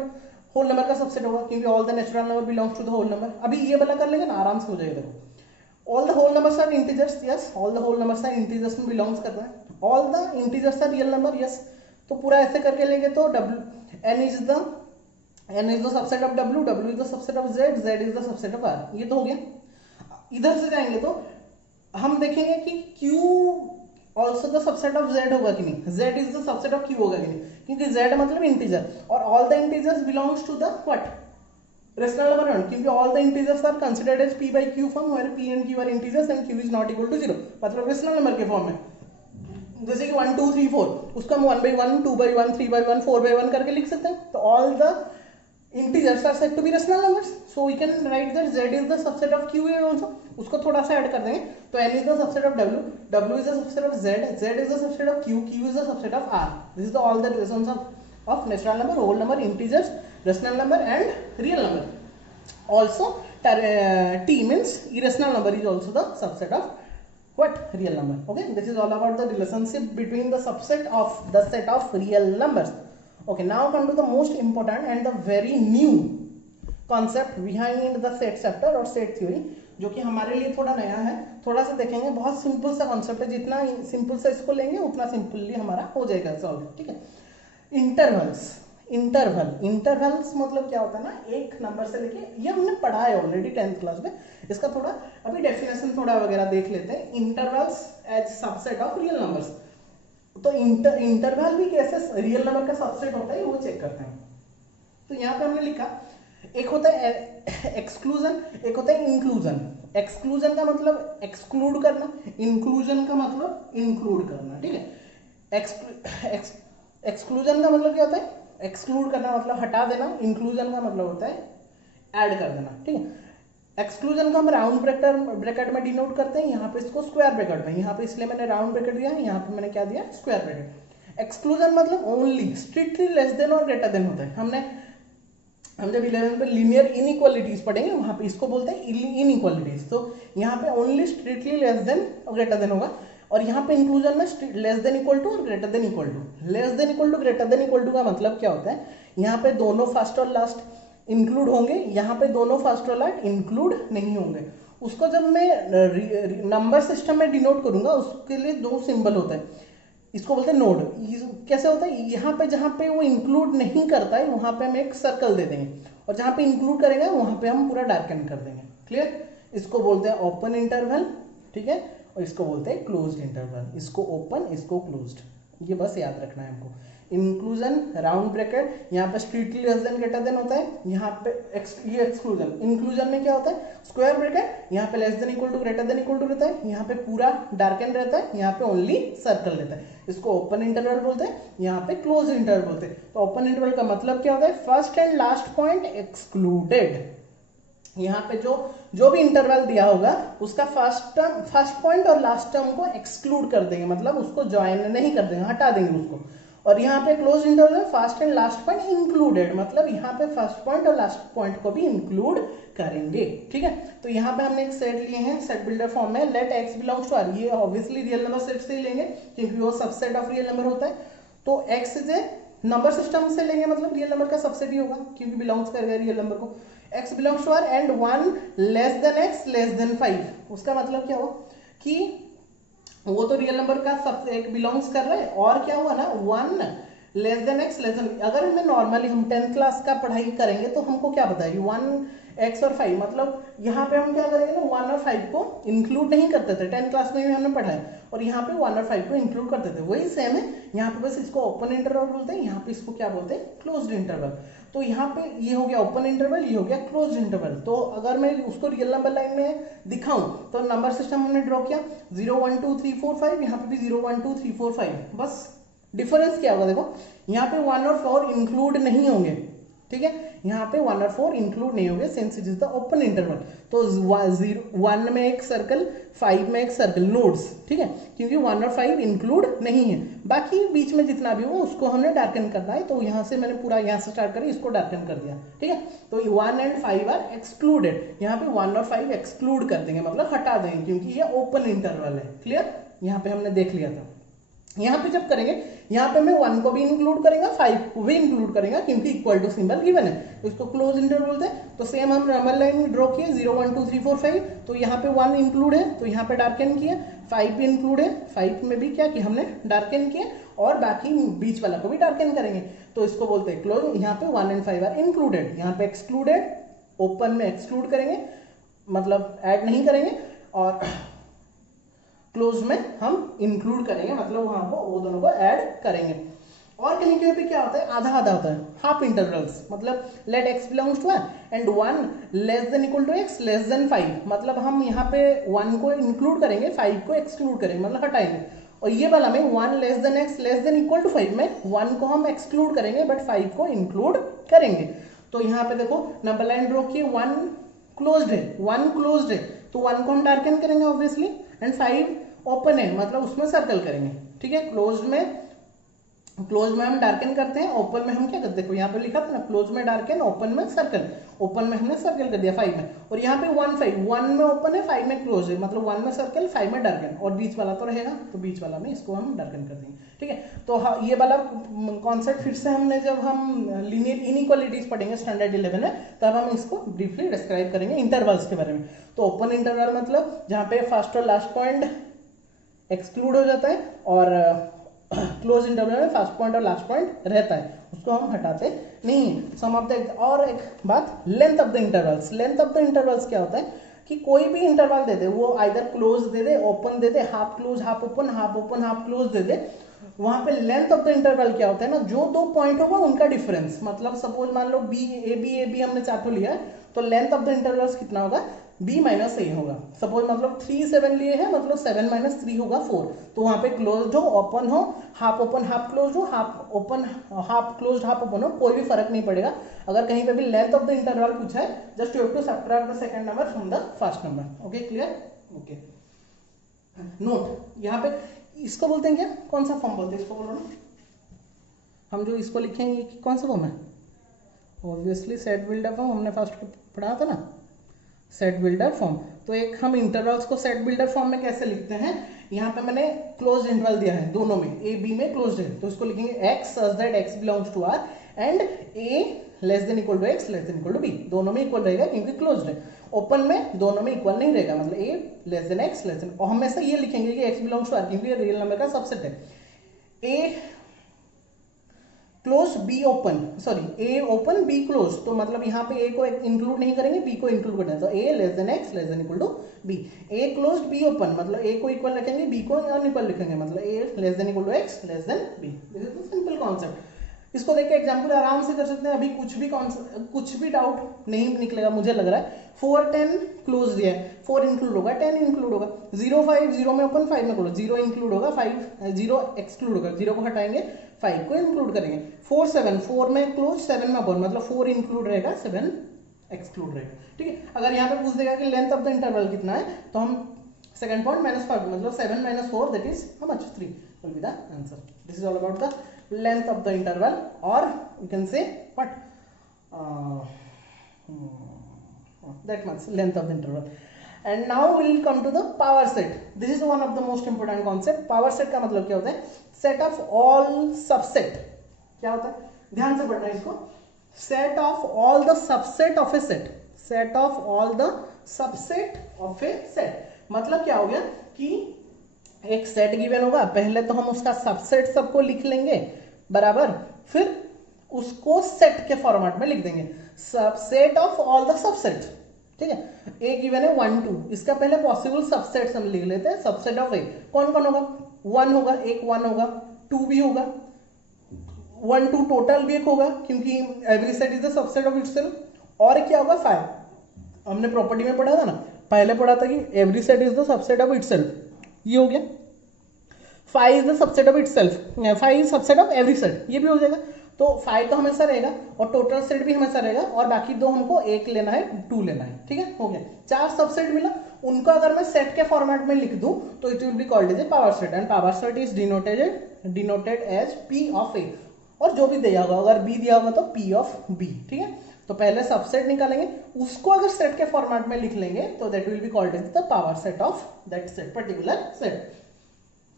whole number का subset होगा क्योंकि all the natural number belongs to the whole number। अभी ये वाला कर लेंगे ना, आराम से हो जाएगा। देखो all the whole numbers are integers, yes, all the whole numbers are integers में belongs करता है। all the integers are real number, yes। तो पूरा ऐसे करके लेंगे तो N is the subset of W, W is the subset of Z, Z is the subset of R। ये तो हो गया। इधर से जाएंगे तो हम देखेंगे कि Q also the subset of Z होगा कि नहीं, Z is the subset of Q होगा कि नहीं, क्योंकि Z मतलब इंटीजर और all the integers belongs to the what? Rational number one, क्योंकि all the integers are considered as P by Q form where P and Q are integers and Q is not equal to 0, मतलब rational number के form में। जैसे कि 1 2 3 4 उसको हम 1 by 1, 2 by 1, 3 by 1, 4 by 1 करके लिख सकते हैं। तो all the integers are said to be rational numbers, so we can write that Z is the subset of Q here also। उसको थोड़ा सा ऐड कर देंगे तो N is the subset of W, W is the subset of Z, Z is the subset of Q, Q is the subset of R। This is the all the relations of natural number, whole number, integers, rational number and real number। Also T means irrational number is also the subset of what? Real number, okay। This is all about the relationship between the subset of the set of real numbers, okay। Now come to the most important and the very new concept behind the set chapter और set theory, जो कि हमारे लिए थोड़ा नया है। थोड़ा सा देखेंगे, बहुत सिंपल सा कॉन्सेप्ट है, जितना सिंपल से इसको लेंगे उतना सिंपली हमारा हो जाएगा सॉल्व, ठीक है। इंटरवल्स, इंटरवल्स मतलब क्या होता है ना, एक नंबर से लेके, ये हमने पढ़ा है ऑलरेडी 10th क्लास में, इसका थोड़ा अभी डेफिनेशन थोड़ा वगैरह देख लेते हैं। Intervals as subset of real numbers. तो इंटरवल भी कैसे रियल नंबर का सबसेट होता है वो चेक करते हैं। तो यहाँ पे हमने लिखा, एक होता है एक्सक्लूजन, एक होता है इंक्लूजन। एक्सक्लूजन का मतलब एक्सक्लूड करना, इंक्लूजन का मतलब इंक्लूड करना, ठीक है। एक्सक्लूजन का मतलब क्या होता है? एक्सक्लूड करना मतलब हटा देना, इंक्लूजन का मतलब होता है ऐड कर देना, ठीक है। एक्सक्लूजन को हम राउंड ब्रैकेट में डिनोट करते हैं, यहाँ पे इसको स्क्वायर ब्रैकेट में, यहाँ पे इसलिए मैंने राउंड ब्रैकेट दिया, यहाँ पे मैंने क्या दिया? Square bracket. एक्सक्लूजन मतलब ओनली स्ट्रिक्टली लेस देन और ग्रेटर देन होता है। हमने हम जब 11 पे लीनियर इनइक्वालिटीज पढ़ेंगे वहां पे इसको बोलते हैं इनइक्वालिटीज। तो यहाँ पे ओनली स्ट्रिक्टली लेस देन और ग्रेटर देन होगा, और यहाँ पे इंक्लूजन में लेस देन इक्वल टू और greater than equal to. Less than equal to greater than equal to का मतलब क्या होता है, यहाँ पे दोनों फर्स्ट और लास्ट इंक्लूड होंगे, यहाँ पे दोनों फर्स्ट और लास्ट इंक्लूड नहीं होंगे। उसको जब मैं नंबर सिस्टम में डिनोट करूंगा उसके लिए दो सिंबल होता है, इसको बोलते हैं नोड। कैसे होता है, यहाँ पे जहाँ पे वो इंक्लूड नहीं करता है वहां पे हम एक सर्कल दे देंगे, और जहाँ पे इंक्लूड करेंगे वहां पे हम पूरा डार्कन कर देंगे। क्लियर? इसको बोलते हैं ओपन इंटरवल, ठीक है, और इसको बोलते हैं क्लोज्ड इंटरवल। इसको ओपन, इसको क्लोज्ड, ये बस याद रखना है हमको। इंक्लूजन राउंड ब्रैकेट, यहाँ पे strictly less then greater than होता है, यहाँ पे ये एक्सक्लूजन। इंक्लूजन में क्या होता है, स्क्वायर ब्रैकेट, यहाँ पे less than equal to greater than equal to रहता है, यहाँ पे पूरा डार्कन रहता है, यहाँ पे ओनली सर्कल रहता है। इसको ओपन इंटरवल बोलते हैं, यहाँ पे क्लोज इंटरवल बोलते हैं। तो ओपन इंटरवल का मतलब क्या होता है, first and last point excluded. यहाँ पे जो भी इंटरवल दिया होगा उसका फर्स्ट पॉइंट और लास्ट टर्म को एक्सक्लूड कर देंगे, मतलब उसको ज्वाइन नहीं कर देंगे, हटा देंगे उसको। और यहाँ पे close interval first and last point included, मतलब यहाँ पे फर्स्ट पॉइंट और लास्ट पॉइंट को भी इंक्लूड करेंगे। ठीक है, तो यहाँ पे हमने एक सेट लिए हैं सेट बिल्डर फॉर्म में, let x belongs to R. ये ऑब्वियसली रियल नंबर सेट से ही लेंगे क्योंकि वो सबसेट ऑफ रियल नंबर होता है। तो एक्स से नंबर सिस्टम से लेंगे, मतलब रियल नंबर का सबसेट ही होगा क्योंकि बिलोंग्स करेगा रियल नंबर को। X belongs to R and 1 less than x less than 5। उसका मतलब क्या हुआ कि वो तो रियल नंबर का सबसे एक बिलोंग्स कर रहा है, और क्या हुआ ना 1 less than x less then. अगर हमें नॉर्मली हम 10th क्लास का पढ़ाई करेंगे तो हमको क्या पता है 1 एक्स और 5, मतलब यहाँ पे हम क्या करेंगे ना 1 और 5 को इंक्लूड नहीं करते थे, 10th क्लास में भी हमने पढ़ा है, और यहाँ पे 1 और 5 को इंक्लूड करते थे। वही सेम है यहाँ पे, बस इसको ओपन इंटरवल बोलते हैं, यहाँ पे इसको क्या बोलते हैं क्लोज्ड इंटरवल। तो यहाँ पे ये हो गया ओपन इंटरवल, ये हो गया क्लोज्ड इंटरवल। तो अगर मैं उसको रियल नंबर लाइन में दिखाऊं तो नंबर सिस्टम हमने ड्रॉ किया 0 1 2 3 4 5, यहाँ पे भी 0 1 2 3 4 5। बस डिफरेंस क्या होगा, देखो यहाँ पे 1 और 4 इंक्लूड नहीं होंगे, ठीक है, यहाँ पे 1 और 4 इंक्लूड नहीं होंगे since it is the open interval. तो 1 में एक सर्कल, 5 में एक सर्कल, नोड्स, ठीक है, क्योंकि 1 और 5 इंक्लूड नहीं है। बाकी बीच में जितना भी हो उसको हमने डार्कन करना है, तो यहाँ से मैंने पूरा यहाँ से स्टार्ट करी, इसको डार्कन कर दिया। ठीक है, तो 1 एंड 5 आर एक्सक्लूडेड, यहाँ पे 1 और 5 एक्सक्लूड कर देंगे, मतलब हटा देंगे क्योंकि ये ओपन इंटरवल है। क्लियर? यहाँ पे हमने देख लिया था। यहाँ पे जब करेंगे, यहाँ पे मैं 1 को भी इंक्लूड करेंगे, 5 को भी इंक्लूड करेंगे क्योंकि इक्वल टू सिंबल गिवन है, तो इसको क्लोज इंटरवल बोलते हैं। तो सेम हम नंबर लाइन ड्रॉ किए 0 1 2 3 4 5, तो यहाँ पे 1 इंक्लूड है तो यहाँ पे डार्कन किया, 5 भी इंक्लूड है, 5 में भी क्या किया हमने डार्कन किया, और बाकी बीच वाला को भी डार्कन करेंगे, तो इसको बोलते हैं क्लोज। यहाँ पे 1 एंड 5 आर इंक्लूडेड, यहाँ पे एक्सक्लूडेड, ओपन में एक्सक्लूड करेंगे मतलब ऐड नहीं करेंगे, और क्लोज में हम इंक्लूड करेंगे, मतलब वहां को वो दोनों को ऐड करेंगे। और कहीं कहीं पे क्या होता है आधा आधा होता है, हाफ इंटरवल्स, मतलब let x belongs to and 1 less than equal to x less than 5, मतलब हम यहाँ पे 1 को इंक्लूड करेंगे, 5 को एक्सक्लूड करेंगे, मतलब हटाएंगे। और ये वाला में 1 less than x less than equal to 5 में 1 को हम एक्सक्लूड करेंगे बट 5 को इंक्लूड करेंगे। तो यहाँ पे देखो नंबर लाइन ड्रॉ की 1 क्लोज्ड है, 1 क्लोज्ड है, तो 1 को हम डार्कन करेंगे ऑब्वियसली, एंड 5 ओपन है मतलब उसमें सर्कल करेंगे। ठीक है, क्लोज में हम डार्कन करते हैं, ओपन में हम क्या करते हैं, देखो यहाँ पे लिखा था ना क्लोज में डार्कन, ओपन में सर्कल, ओपन में हमने सर्कल कर दिया 5 में, और यहाँ पे 1 5, 1 में ओपन है 5 में क्लोज है, मतलब 1 में सर्कल 5 में डार्कन, और बीच वाला तो रहेगा तो बीच वाला में इसको हम डार्कन कर देंगे। ठीक है, तो हाँ ये वाला कॉन्सेप्ट फिर से हमने जब हम लीनियर इनइक्वालिटीज पढ़ेंगे स्टैंडर्ड 11 में तब हम इसको ब्रीफली डिस्क्राइब करेंगे इंटरवल्स के बारे में। तो ओपन इंटरवल मतलब जहाँ पे फर्स्ट और लास्ट पॉइंट एक्सक्लूड हो जाता है, और क्लोज इंटरवल में फर्स्ट पॉइंट और लास्ट पॉइंट रहता है, उसको हम हटाते नहीं है। सम ऑफ द, और एक बात length of the intervals, length of the intervals क्या होता है कि कोई भी इंटरवल दे दे, वो आइदर क्लोज दे दे, ओपन दे दे, half close half open, half close दे दे, वहां पे लेंथ ऑफ द इंटरवल क्या होता है ना, जो दो पॉइंट होगा उनका डिफरेंस, मतलब सपोज मान लो बी ए बी हमने चार्ट लिया है, तो लेंथ ऑफ द इंटरवल्स कितना होगा b माइनस ए होगा। सपोज मतलब 3 7 लिए है, मतलब 7 माइनस 3 होगा 4, तो वहां पे क्लोज्ड हो ओपन हो, हाफ ओपन हाफ क्लोज हो, half open half closed half open हो, कोई भी फर्क नहीं पड़ेगा। अगर कहीं पे भी लेंथ ऑफ द इंटरवल पूछा है, just you have to subtract the second number from the first number. Okay clear? Okay note, यहाँ पे इसको बोलते हैं क्या, कौन सा फॉर्म बोलते हैं इसको, बोलो ना, हम जो इसको लिखेंगे कौन सा फॉर्म है, ऑब्वियसली सेट बिल्डर फॉर्म हमने फर्स्ट पढ़ा था ना, सेट बिल्डर फॉर्म। तो एक हम इंटरवल्स को सेट बिल्डर फॉर्म में कैसे लिखते हैं, यहाँ पे मैंने क्लोज इंटरवल दिया है दोनों में, ए बी में क्लोज है, तो इसको लिखेंगे x such that x belongs to R and a less than equal to x less than equal to b, दोनों में इक्वल रहेगा क्योंकि क्लोज है। ओपन में दोनों में इक्वल नहीं रहेगा, मतलब A less than x less than, और हमेशा ये लिखेंगे कि एक्स बिलोंग्स टू आर क्योंकि ये रियल नंबर का सबसेट है। A close B open, sorry A open B close, तो मतलब यहाँ पे ए को इंक्लूड नहीं करेंगे, बी को इंक्लूड करना है, तो A less than x less than equal to B. A close B open, मतलब ए को इक्वल रखेंगे, बी को अनइक्वल लिखेंगे, मतलब A less than equal to x less than B. This is the simple concept. इसको देख के example आराम से कर सकते हैं। अभी कुछ भी डाउट नहीं निकलेगा मुझे लग रहा है। 4 10 क्लोज दिया है, 4 इंक्लूड होगा, 10 इंक्लूड होगा, 0 5 0 में ओपन 5 में क्लोज, 0 इंक्लूड होगा, 5 0 एक्सक्लूड होगा, 0 को हटाएंगे 5 को इंक्लूड करेंगे। 4 7 4 में क्लोज 7 में ओपन, मतलब 4 इंक्लूड रहेगा 7 एक्सक्लूड रहेगा। ठीक है, अगर यहाँ पे पूछ देगा कि लेंथ ऑफ द इंटरवल कितना है, तो हम सेकंड पॉइंट -5 मतलब 7 - 4 that is how much 3 will be the answer. This is all about the length of the interval, or you can say what that much length of the interval. And now we will come to the power set. This is one of the most important concept. Power set का मतलब क्या होता है, set of all subset। क्या होता है, ध्यान से पढ़ना इसको, set of all the subset of a set, set of all the subset of a set। मतलब क्या हो गया कि एक सेट गिवन होगा, पहले तो हम उसका सबसेट सबको लिख लेंगे बराबर, फिर उसको सेट के फॉर्मेट में लिख देंगे, subset of all the subset. ठीक है, ए गिवन है 1 2, इसका पहले पॉसिबल सबसेट हम लिख लेते हैं। सबसेट ऑफ ए कौन कौन होगा, 1 होगा, एक 1 होगा, 2 भी होगा, 1 2 टोटल भी एक होगा क्योंकि every set is the subset of itself. और क्या होगा 5, हमने प्रॉपर्टी में पढ़ा था ना, पहले पढ़ा था कि every set is the subset of itself, ये हो गया। 5 is the subset of itself, 5 is subset of every set, ये भी हो जाएगा। तो 5 तो हमेशा रहेगा और टोटल सेट भी हमेशा रहेगा, और बाकी दो हमको एक लेना है, 2 लेना है। ठीक है, हो गया, 4 सबसेट मिला। उनको अगर मैं सेट के फॉर्मेट में लिख दूं तो it will be called as a power set, and power set is denoted as P of A, और जो भी दिया होगा, अगर बी दिया होगा तो पी ऑफ बी। ठीक है, तो पहले सबसेट निकालेंगे, उसको अगर सेट के फॉर्मेट में लिख लेंगे तो that will be called as the power set of that set, particular set.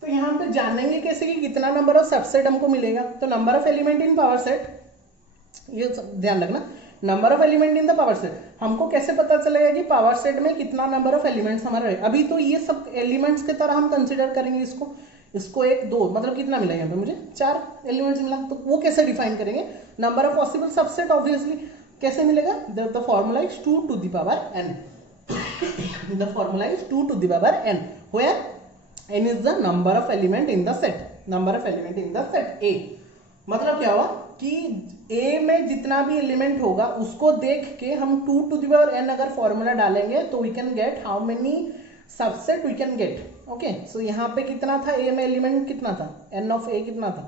तो यहाँ पे जानेंगे कैसे कि कितना नंबर ऑफ सबसेट हमको मिलेगा, तो number of element in power set, ये ध्यान रखना, number of element in the power set. हमको कैसे पता चलेगा कि पावर सेट में कितना नंबर ऑफ एलिमेंट्स हमारे, अभी तो ये सब एलिमेंट्स की तरह हम कंसिडर करेंगे इसको 1 2 मतलब कितना मिला यहाँ पे मुझे 4 एलिमेंट्स मिला, तो वो कैसे डिफाइन करेंगे, number of possible subset obviously कैसे मिलेगा, the formula is 2 to the power n, the formula is 2 to the power n, where n is the number of element in the set, number of element in the set A। मतलब क्या हुआ कि A में जितना भी element होगा उसको देख के हम 2 to the power n अगर फॉर्मूला डालेंगे तो we can get how many subset we can get. Okay, so यहाँ पे कितना था, A में एलिमेंट कितना था, n ऑफ A कितना था,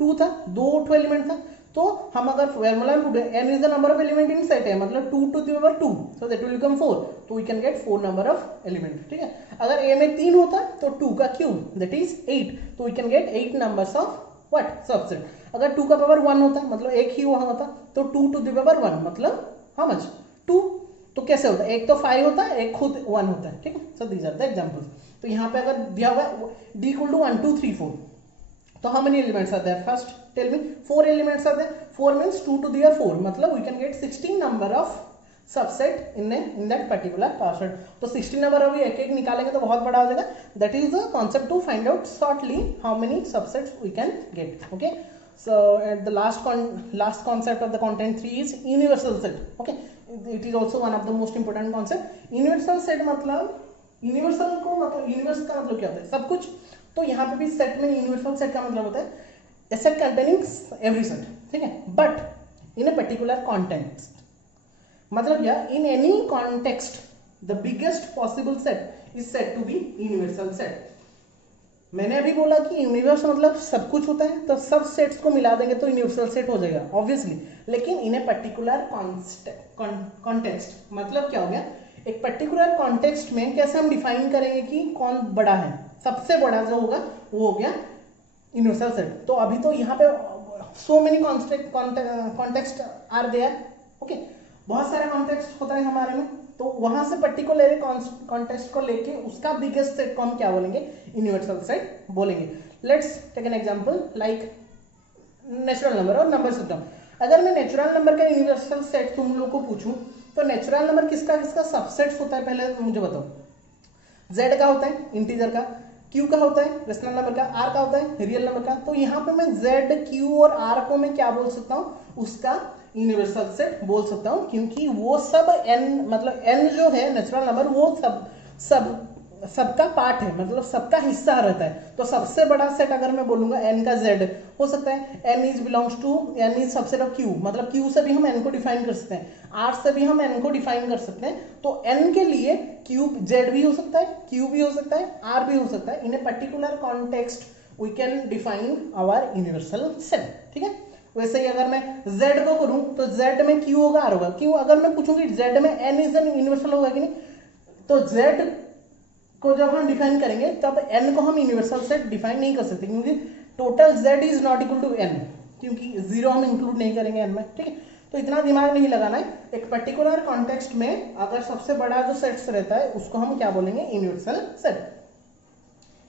2 था, 2 एलिमेंट था, तो हम अगर फॉर्मूला में n is the number of element in set है, मतलब 2 to the power 2, so that will become 4, तो we can get 4 number of element. ठीक है, अगर a में 3 होता तो 2 का क्यूब दैट इज 8, तो we can get 8 numbers of what subset. अगर 2 का पावर 1 होता मतलब एक ही वहां होता, तो 2 to the power 1 मतलब हाउ मच 2, तो कैसे होता, एक तो 5 होता है, एक खुद 1 होता है। ठीक है, so these are the examples. तो यहाँ पे अगर दिया हुआ है d इक्वल टू 1 2 3 4, तो how many elements are there, first tell me, 4 elements are there, 4 means 2 to the power 4, मतलब we can get 16 number of subset in that particular power set। तो 16 नंबर अभी एक एक निकालेंगे तो बहुत बड़ा हो जाएगा, that is the concept to find out shortly how many subsets we can get। okay, so at the last concept of the content 3 is universal set। okay, it is also one of the most important concept। universal set मतलब universal को, मतलब universe का मतलब क्या होता है, सब कुछ। तो यहाँ पे भी सेट में यूनिवर्सल सेट का मतलब होता है a set containing every set। ठीक है, but in a particular context, मतलब क्या, in any context the biggest possible set is said to be universal set। मैंने अभी बोला कि यूनिवर्स मतलब सब कुछ होता है, तो सब सेट्स को मिला देंगे तो यूनिवर्सल सेट हो जाएगा ऑब्वियसली, लेकिन इन ए पर्टिकुलर कॉन्टेक्स्ट, मतलब क्या हो गया, एक पर्टिकुलर कॉन्टेक्स्ट में कैसे हम डिफाइन करेंगे कि कौन बड़ा है, सबसे बड़ा जो होगा वो हो गया यूनिवर्सल सेट। तो अभी तो यहाँ पे so many context are there, okay, बहुत सारे कॉन्टेक्स्ट होता है हमारे में, तो वहां से पर्टिकुलर कॉन्टेक्स्ट को लेके उसका बिगेस्ट सेट को हम क्या बोलेंगे, यूनिवर्सल सेट बोलेंगे। Let's take an example like natural number और नंबर सिस्टम। अगर मैं नेचुरल नंबर का यूनिवर्सल सेट तुम लोग को पूछूं तो नेचुरल नंबर किसका किसका सबसेट्स होता है, पहले मुझे बताओ। z का होता है इंटीजर का, q का होता है रेशनल नंबर का, r का होता है रियल नंबर का। तो यहाँ पे मैं z, q और r को मैं क्या बोल सकता हूँ, उसका यूनिवर्सल सेट बोल सकता हूँ, क्योंकि वो सब n मतलब n जो है नेचुरल नंबर वो सबका पार्ट है, मतलब सबका हिस्सा रहता है। तो सबसे बड़ा सेट अगर मैं बोलूंगा n का z हो सकता है, n is subset of q, मतलब q से भी हम n को डिफाइन कर सकते हैं, r से भी हम n को डिफाइन कर सकते हैं। तो n के लिए q z भी हो सकता है, q भी हो सकता है, r भी हो सकता है। In a particular context we can define our universal set, ठीक है। वैसे ही अगर मैं z को करूं तो z में q होगा, r होगा। क्यों, अगर मैं पूछूंगी z में n इज एन यूनिवर्सल होगा कि नहीं, तो z को जब हम डिफाइन करेंगे तब n को हम यूनिवर्सल सेट डिफाइन नहीं कर सकते, क्योंकि total z is not equal to n, क्योंकि जीरो हम इंक्लूड नहीं करेंगे n में, ठीक है। तो इतना दिमाग नहीं लगाना है। एक पर्टिकुलर कॉन्टेक्स्ट में अगर सबसे बड़ा जो सेट्स रहता है उसको हम क्या बोलेंगे, यूनिवर्सल सेट।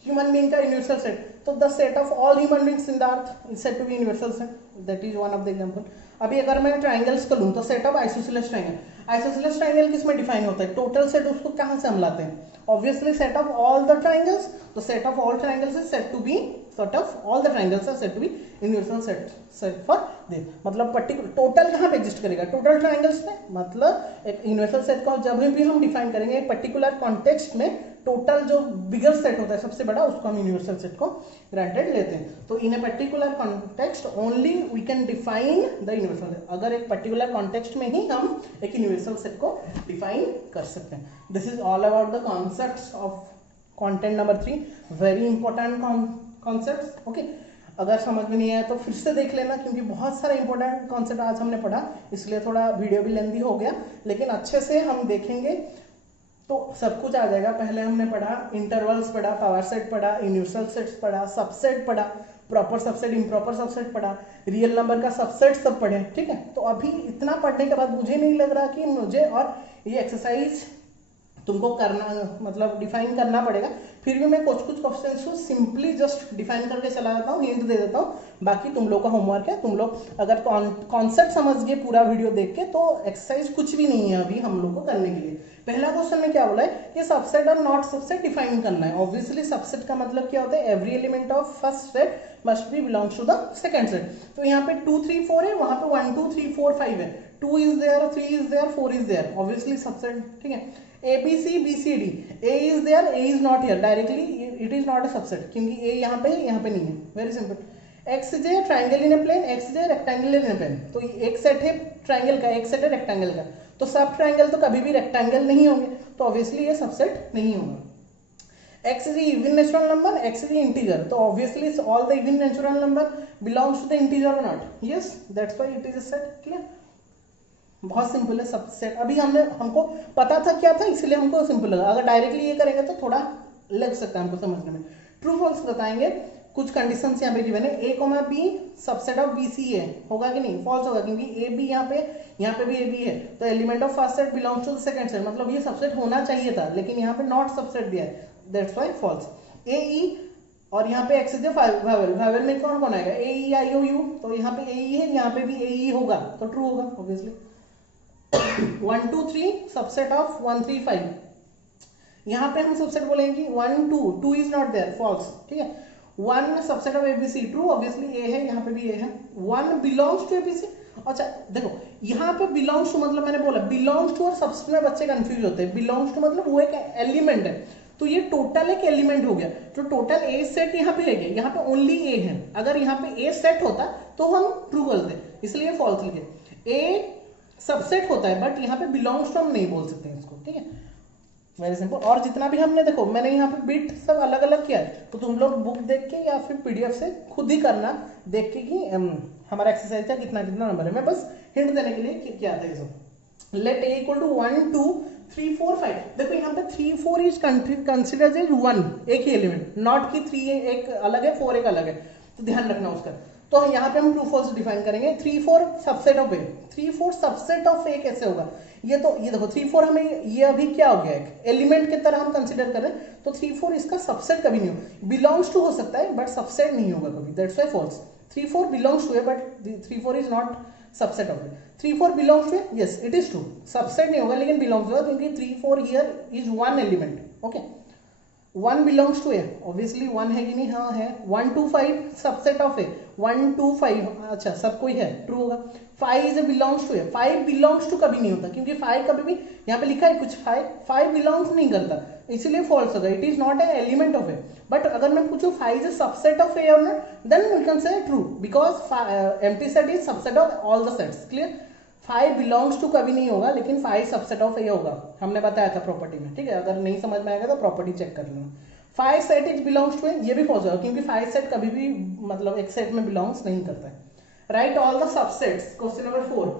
ह्यूमन बीइंग का यूनिवर्सल सेट, तो the set of all human beings in the earth is said to be universal set, that is one of the example. अभी अगर मैं ट्राइंगल्स को लूं तो set of isosceles triangle, isosceles triangle किसमें define होता है, टोटल सेट, उसको कहां से हम लाते हैं, obviously set of all the triangles. तो set of all triangles is said to be, set of all the triangles are said to be universal set for this. मतलब पर्टिकुलर टोटल कहां पे एग्जिस्ट करेगा, टोटल ट्राइंगल्स में। मतलब एक universal set को जब भी हम डिफाइन करेंगे एक पर्टिकुलर कॉन्टेक्स्ट में, टोटल जो बिगर सेट होता है सबसे बड़ा, उसको हम यूनिवर्सल सेट को ग्रांटेड लेते हैं। तो in a particular context only we can define the universal set, अगर एक पर्टिकुलर कॉन्टेक्स्ट में ही हम एक यूनिवर्सल सेट को डिफाइन कर सकते हैं। This is all about the concepts of content number 3, very important concepts, okay. अगर समझ में नहीं आया तो फिर से देख लेना, क्योंकि बहुत सारे इंपॉर्टेंट कॉन्सेप्ट आज हमने पढ़ा, इसलिए थोड़ा वीडियो भी लेंथी हो गया, लेकिन अच्छे से हम देखेंगे तो सब कुछ आ जाएगा। पहले हमने पढ़ा इंटरवल्स पढ़ा, पावर सेट पढ़ा, यूनिवर्सल सेट्स पढ़ा, सबसेट पढ़ा, प्रॉपर सबसेट, इम्प्रॉपर सबसेट पढ़ा, रियल नंबर का सबसेट सब पढ़े, ठीक है। तो अभी इतना पढ़ने के बाद मुझे नहीं लग रहा कि मुझे और ये एक्सरसाइज तुमको करना, मतलब डिफाइन करना पड़ेगा। फिर भी मैं कुछ क्वेश्चंस को सिंपली जस्ट डिफाइन करके चला जाता हूँ, हिंट दे देता हूँ, बाकी तुम लोग का होमवर्क है। तुम लोग अगर कॉन्सेप्ट समझ गए पूरा वीडियो देख के, तो एक्सरसाइज कुछ भी नहीं है अभी हम लोग को करने के लिए। पहला क्वेश्चन में क्या बोला है कि सबसेट और नॉट सबसेट डिफाइन करना है। ऑब्वियसली सबसेट का मतलब क्या होता है, every element of first set must be belongs to the second set. तो यहाँ पे 2 3 4 है, वहां पे 1 2 3 4 5 है, 2 is there, 3 is there, 4 is there, obviously subset, ठीक है। ए b c b c d, a is there, a is not here, directly it is not a subset, क्योंकि ए यहाँ पे है, यहाँ पे नहीं है, very simple. X j triangle in a plane, x j rectangle in a plane, तो एक सेट है ट्राइंगल का, एक सेट है रेक्टेंगल का, तो सब ट्राइंगल तो कभी भी रेक्टेंगल नहीं होंगे, तो ऑब्वियसली ये सबसेट नहीं होगा। X is even natural number, x is integer, तो obviously all the even natural number belongs to the integer और not, yes that's why it is a set, clear. बहुत सिंपल है सबसेट। अभी हमको पता था क्या था, इसलिए हमको सिंपल लगा, अगर डायरेक्टली ये करेंगे तो थोड़ा लग सकता है हमको समझने में। ट्रू फॉल्स बताएंगे, कुछ कंडीशंस यहाँ पे गिवन है, A comma B subset of B C A होगा कि नहीं, फॉल्स होगा, क्योंकि ए बी यहाँ पे भी ए बी है, तो element of first set belongs to the second set, मतलब ये सबसेट होना चाहिए था, लेकिन यहाँ पे नॉट सबसेट दिया है, दैट्स व्हाई फॉल्स। ए ई और यहाँ पे एक्स इज वावेल में कौन कौन आएगा, ए ई आई ओ यू, तो यहाँ पे ए ई है, यहाँ पे भी ए ई होगा, तो ट्रू होगा ऑब्वियसली। 1 2 3 सबसेट ऑफ 1 3 5, यहाँ पे हम सबसेट बोलेंगे 1 2 2 इज नॉट देयर, फॉल्स, ठीक है। 1 subset of ABC, true, obviously A है, यहाँ पे भी ए है। 1 बिलोंग्स टू एबीसी, अच्छा देखो यहाँ पे बिलोंग्स टू मतलब मैंने बोला बिलोंग्स टू और सबसेट में बच्चे कंफ्यूज होते हैं। बिलोंग्स टू मतलब वो एक एलिमेंट है, तो ये टोटल एक एलिमेंट हो गया, तो टोटल ए सेट यहाँ पे है, यहाँ पे ओनली ए है, अगर यहाँ पे ए सेट होता तो हम ट्रू करते, इसलिए फॉल्स लिखे। ए सबसेट होता है बट यहाँ पे बिलोंग्स टू हम नहीं बोल सकते इसको, ठीक है, वेरी सिंपल। और जितना भी हमने देखो मैंने यहाँ पे बिट सब अलग अलग किया है, तो तुम लोग बुक देख के या फिर पीडीएफ से खुद ही करना, देख के कि हमारा एक्सरसाइज का कितना कितना नंबर है। मैं बस हिंट देने के लिए किया था ये सब। लेट ए इक्वल टू 1 2 3 4 5, देखो यहाँ पे 3 4 इज कंसिडर्ड एज 1, एक ही एलिमेंट, नॉट कि 3 एक अलग है 4 एक अलग है, तो ध्यान रखना उसका। तो तो यहाँ पे हम ट्रू फॉल्स डिफाइन करेंगे। 3 4 subset of A, 3 4 subset of A कैसे होगा? ये तो ये देखो 3 4 हमें ये अभी क्या हो गया, एक एलिमेंट की तरह हम कंसिडर करें, तो 3 4 इसका सबसेट कभी नहीं हो, बिलोंग्स टू हो सकता है बट सबसेट नहीं होगा कभी, that's why false. 3 4 belongs to A but 3 4 is not subset of A. 3 4 belongs to A, yes it is true, subset नहीं होगा लेकिन बिलोंग्स होगा, क्योंकि 3 4 here is one element. Okay, 1 belongs to A, obviously 1 है कि नहीं? हाँ है। 1 2 5 सबसेट ऑफ ए, 1 2 5, अच्छा सब कोई है, ट्रू होगा। 5 is a belongs to A, 5 belongs to कभी नहीं होता, क्योंकि 5 कभी भी यहाँ पे लिखा है कुछ 5 बिलोंग्स नहीं करता, इसलिए फॉल्स होगा, it is not a element of A. But अगर मैं पूछूं 5 is a subset of A और not, then we can say true, because empty set is subset of all the sets. Clear? 5 belongs to कभी नहीं होगा, लेकिन 5 subset of ए होगा, हमने बताया था प्रॉपर्टी में। ठीक है, अगर नहीं समझ में आएगा तो प्रॉपर्टी चेक कर लेना। 5 सेट इज बिलोंग्स टू ए, ये भी फॉल्स होगा, क्योंकि 5 सेट कभी भी मतलब एक सेट में बिलोंग्स नहीं करता है। Right all the subsets, question number 4।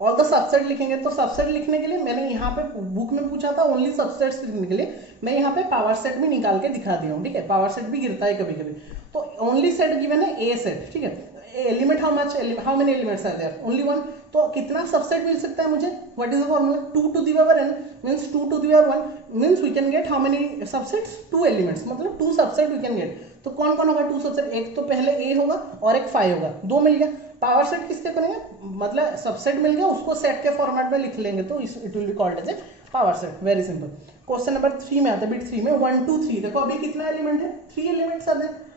All the subset लिखेंगे, तो सबसेट लिखने के लिए मैंने यहाँ पे बुक में पूछा था ओनली सबसेट्स लिखने के लिए, मैं यहाँ पे पावर सेट भी निकाल के दिखा दिया हूँ। ठीक है, पावर सेट भी गिरता है कभी कभी, तो ओनली सेट गिवन है ए सेट। ठीक है, element how much, how many elements are there? Only 1। तो कितना सबसेट मिल सकता है मुझे? What is the formula? 2 to the power n means 2 to the power 1 means we can get how many subsets? 2 elements, मतलब 2 subset we can gate. तो कौन कौन होगा 2 सबसेट? एक तो पहले ए होगा और एक 5 होगा, 2 मिल गया। पावर सेट किसके करेंगे? मतलब सबसेट मिल गया, उसको सेट के फॉर्मेट में लिख लेंगे, तो it will be called as a power set. Very simple. Question number 3 में आता है, बिट 3 में 1 2 3। देखो अभी कितना एलिमेंट है? 3 एलिमेंट्स आते हैं।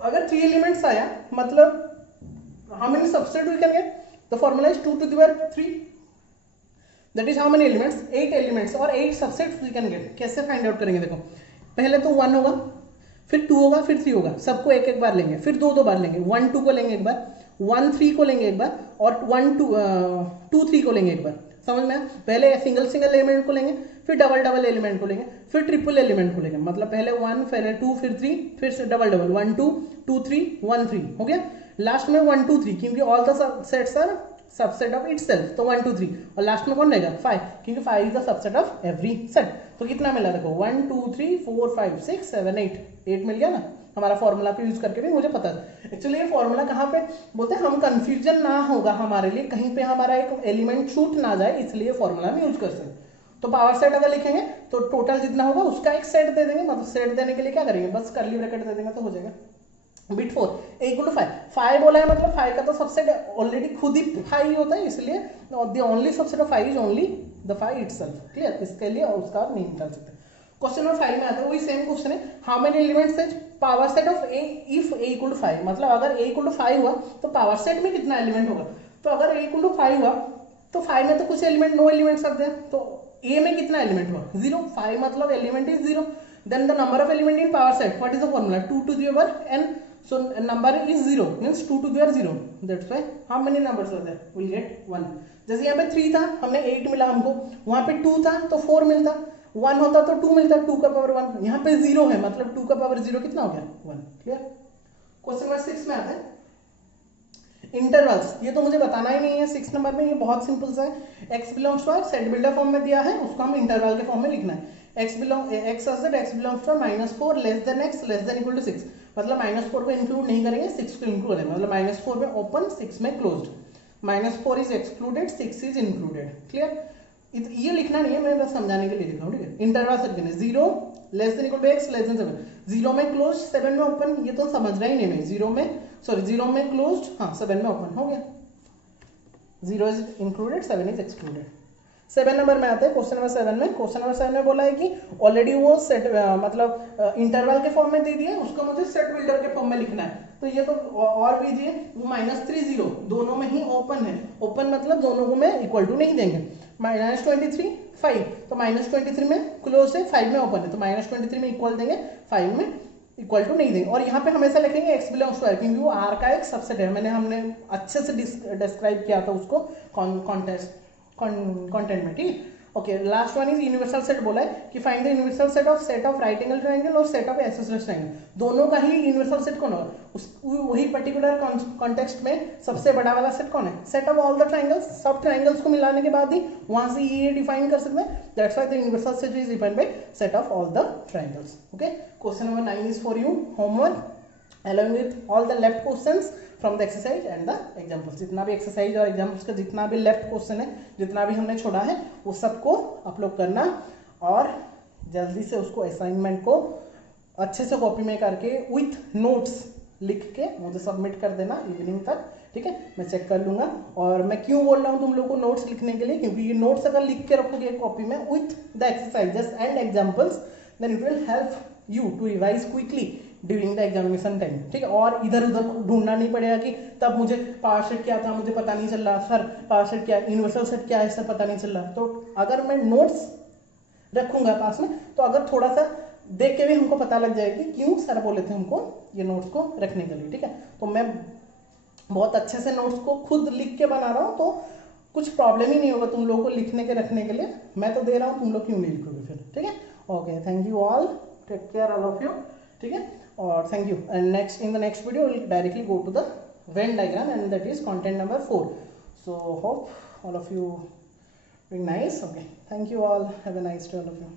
अगर 3 एलिमेंट्स आया मतलब how many subset we can get? The formula is 2 to the power 3, that is how many elements? 8 elements और 8 subsets we can get। कैसे फाइंड आउट करेंगे? देखो पहले तो 1 होगा, फिर 2 होगा, फिर 3 होगा, सबको एक एक बार लेंगे, फिर 2 बार लेंगे। 1 2 को लेंगे एक बार, 1 3 को लेंगे एक बार, और 1 2 3 को लेंगे एक बार। समझ में? पहले सिंगल एलिमेंट को लेंगे, फिर डबल एलिमेंट को लेंगे, फिर ट्रिपल एलिमेंट को लेंगे, मतलब पहले 1 फिर 2 फिर 3, फिर से डबल 1 2 2 3 1 3 हो गया। लास्ट में 1 2 3, क्योंकि all the sets are subset of itself, तो 1 2 3, और लास्ट में कौन रहेगा? 5, क्योंकि 5 is the subset of every set. तो कितना मिला? देखो 1 2 3 4 5 6 7 8 मिल गया ना। हमारा फॉर्मूला को यूज करके भी मुझे पता है। एक्चुअली ये फॉर्मूला कहाँ पे बोलते हैं, हम कंफ्यूजन ना होगा हमारे लिए, कहीं पे हमारा एक एलिमेंट छूट ना जाए, इसलिए फॉर्मूला हम यूज कर सकते हैं। तो पावर सेट अगर लिखेंगे तो टोटल जितना होगा उसका एक सेट दे देंगे, मतलब सेट देने के लिए क्या करेंगे? बस कर्ली ब्रैकेट दे देंगे तो हो जाएगा। बिट 4 इक्वल टू 5 बोला है, मतलब 5 का तो सबसेट ऑलरेडी खुद ही 5 ही होता है, इसलिए the only subset of 5 is only the 5 itself. Clear? इसके लिए और उसका नहीं निकाल सकते। क्वेश्चन नंबर 5 में आता है, वही सेम क्वेश्चन है, हाउ मेनी एलिमेंट्स है power set of A if A equal to 5, मतलब अगर ए इक्वल टू 5 हुआ तो पावर सेट में कितना एलिमेंट होगा? तो अगर ए इक्वल टू 5 हुआ तो 5 में तो कुछ एलिमेंट, नो एलिमेंट्स आते हैं, तो ए में कितना एलिमेंट हुआ? 0। 5 मतलब element is 0। Then the number of element in power set, what is the formula? 2 to the power n, so number is 0 means 2 to the power 0, that's why how many numbers are there? we'll get 1। जैसे यहाँ पे 3 था, हमने 8 मिला हमको, वहां पे 2 था तो 4 मिलता, 1 होता तो 2 मिलता, 2 का पावर 1, यहाँ पे 0 है मतलब 2 का पावर 0 कितना हो गया? 1। क्लियर? क्वेश्चन नंबर 6 में आता है इंटरवल्स। ये तो मुझे बताना ही नहीं है 6 नंबर में, ये बहुत सिंपल सा है। x belongs to set builder form में दिया है, उसको हम इंटरवल के फॉर्म में लिखना है। x belongs to -4 less than x less than equal to 6, मतलब -4 को इंक्लूड नहीं करेंगे, 6 को इंक्लूड करेंगे, मतलब -4 में ओपन 6 में closed, -4 is excluded 6 is included. Clear? ये लिखना नहीं है, मैं बस समझाने के लिए लिख रहा हूँ। ठीक है, इंटरवल सेट करना है 0 less than equal to x less than 7, 0 में क्लोज 7 में ओपन, ये तो समझ रहा ही नहीं मैं। 0 में क्लोज्ड, हाँ 7 में ओपन हो गया, 0 is included 7 is excluded. 7 number में आता है क्वेश्चन नंबर 7 में। क्वेश्चन नंबर 7 में बोला है कि ऑलरेडी वो सेट मतलब इंटरवल के फॉर्म में दे दिया, उसको मुझे सेट बिल्डर के फॉर्म में लिखना है। तो ये तो और लीजिए, वो -3 0 दोनों में ही ओपन है, ओपन मतलब दोनों को में इक्वल टू नहीं देंगे। -23 5, तो -23 में क्लोज है, 5 में ओपन है, तो -23 में इक्वल देंगे, 5 में इक्वल टू नहीं देंगे। और यहाँ पे हमेशा लिखेंगे x बिलोंग्स टू r, क्योंकि वो r का एक सबसेट है, हमने अच्छे से डिस्क्राइब किया था उसको कंटेंट में। ठीक है, okay. Last one is universal set बोला है कि find the universal set of right angle triangle और सेट ऑफ आइसोसेलेस ट्रायंगल, दोनों का ही यूनिवर्सल सेट कौन होगा? वही पर्टिकुलर कॉन्टेक्स्ट में सबसे बड़ा वाला सेट कौन है? Set of all the triangles. सब ट्रायंगल्स को मिलाने के बाद ही वहां से ये डिफाइन कर सकते हैं, that's why the universal set is defined by set of all the triangles. Okay, question number 9 is for you homework. along with all the left questions from the exercise and the examples. जितना भी exercise और examples का जितना भी left question है, जितना भी हमने छोड़ा है, वो सबको अपलोड करना और जल्दी से उसको असाइनमेंट को अच्छे से कॉपी में करके विथ नोट्स लिख के मुझे सबमिट कर देना इवनिंग तक, ठीक है। मैं चेक कर लूँगा। और मैं क्यों बोल रहा हूँ तुम लोग को नोट्स लिखने के लिए, क्योंकि ये नोट्स अगर लिख के रखोगे कॉपी में with the exercises and examples, then it will help you to revise quickly during the examination time, ठीक है। और इधर उधर ढूंढना नहीं पड़ेगा कि तब मुझे पावर सेट क्या था मुझे पता नहीं चल रहा, सर पावर सेट क्या, यूनिवर्सल सेट क्या है सर पता नहीं चल रहा। तो अगर मैं नोट्स रखूंगा पास में, तो अगर थोड़ा सा देख के भी हमको पता लग जाएगी क्यों सर बोले थे हमको ये नोट्स को रखने के लिए, ठीक है। तो मैं बहुत अच्छे से नोट्स को खुद लिख के बना रहा हूँ, तो कुछ प्रॉब्लम ही नहीं होगा तुम लोगों को लिखने के रखने के लिए। मैं तो दे रहा हूँ, तुम लोग क्यों नहीं लिखोगे फिर, ठीक है। Okay, thank you all, take care all of you, ठीक है। और thank you, and next in the next video will directly go to the Venn diagram and that is content number 4. So hope all of you doing nice. Okay, thank you all, have a nice day all of you.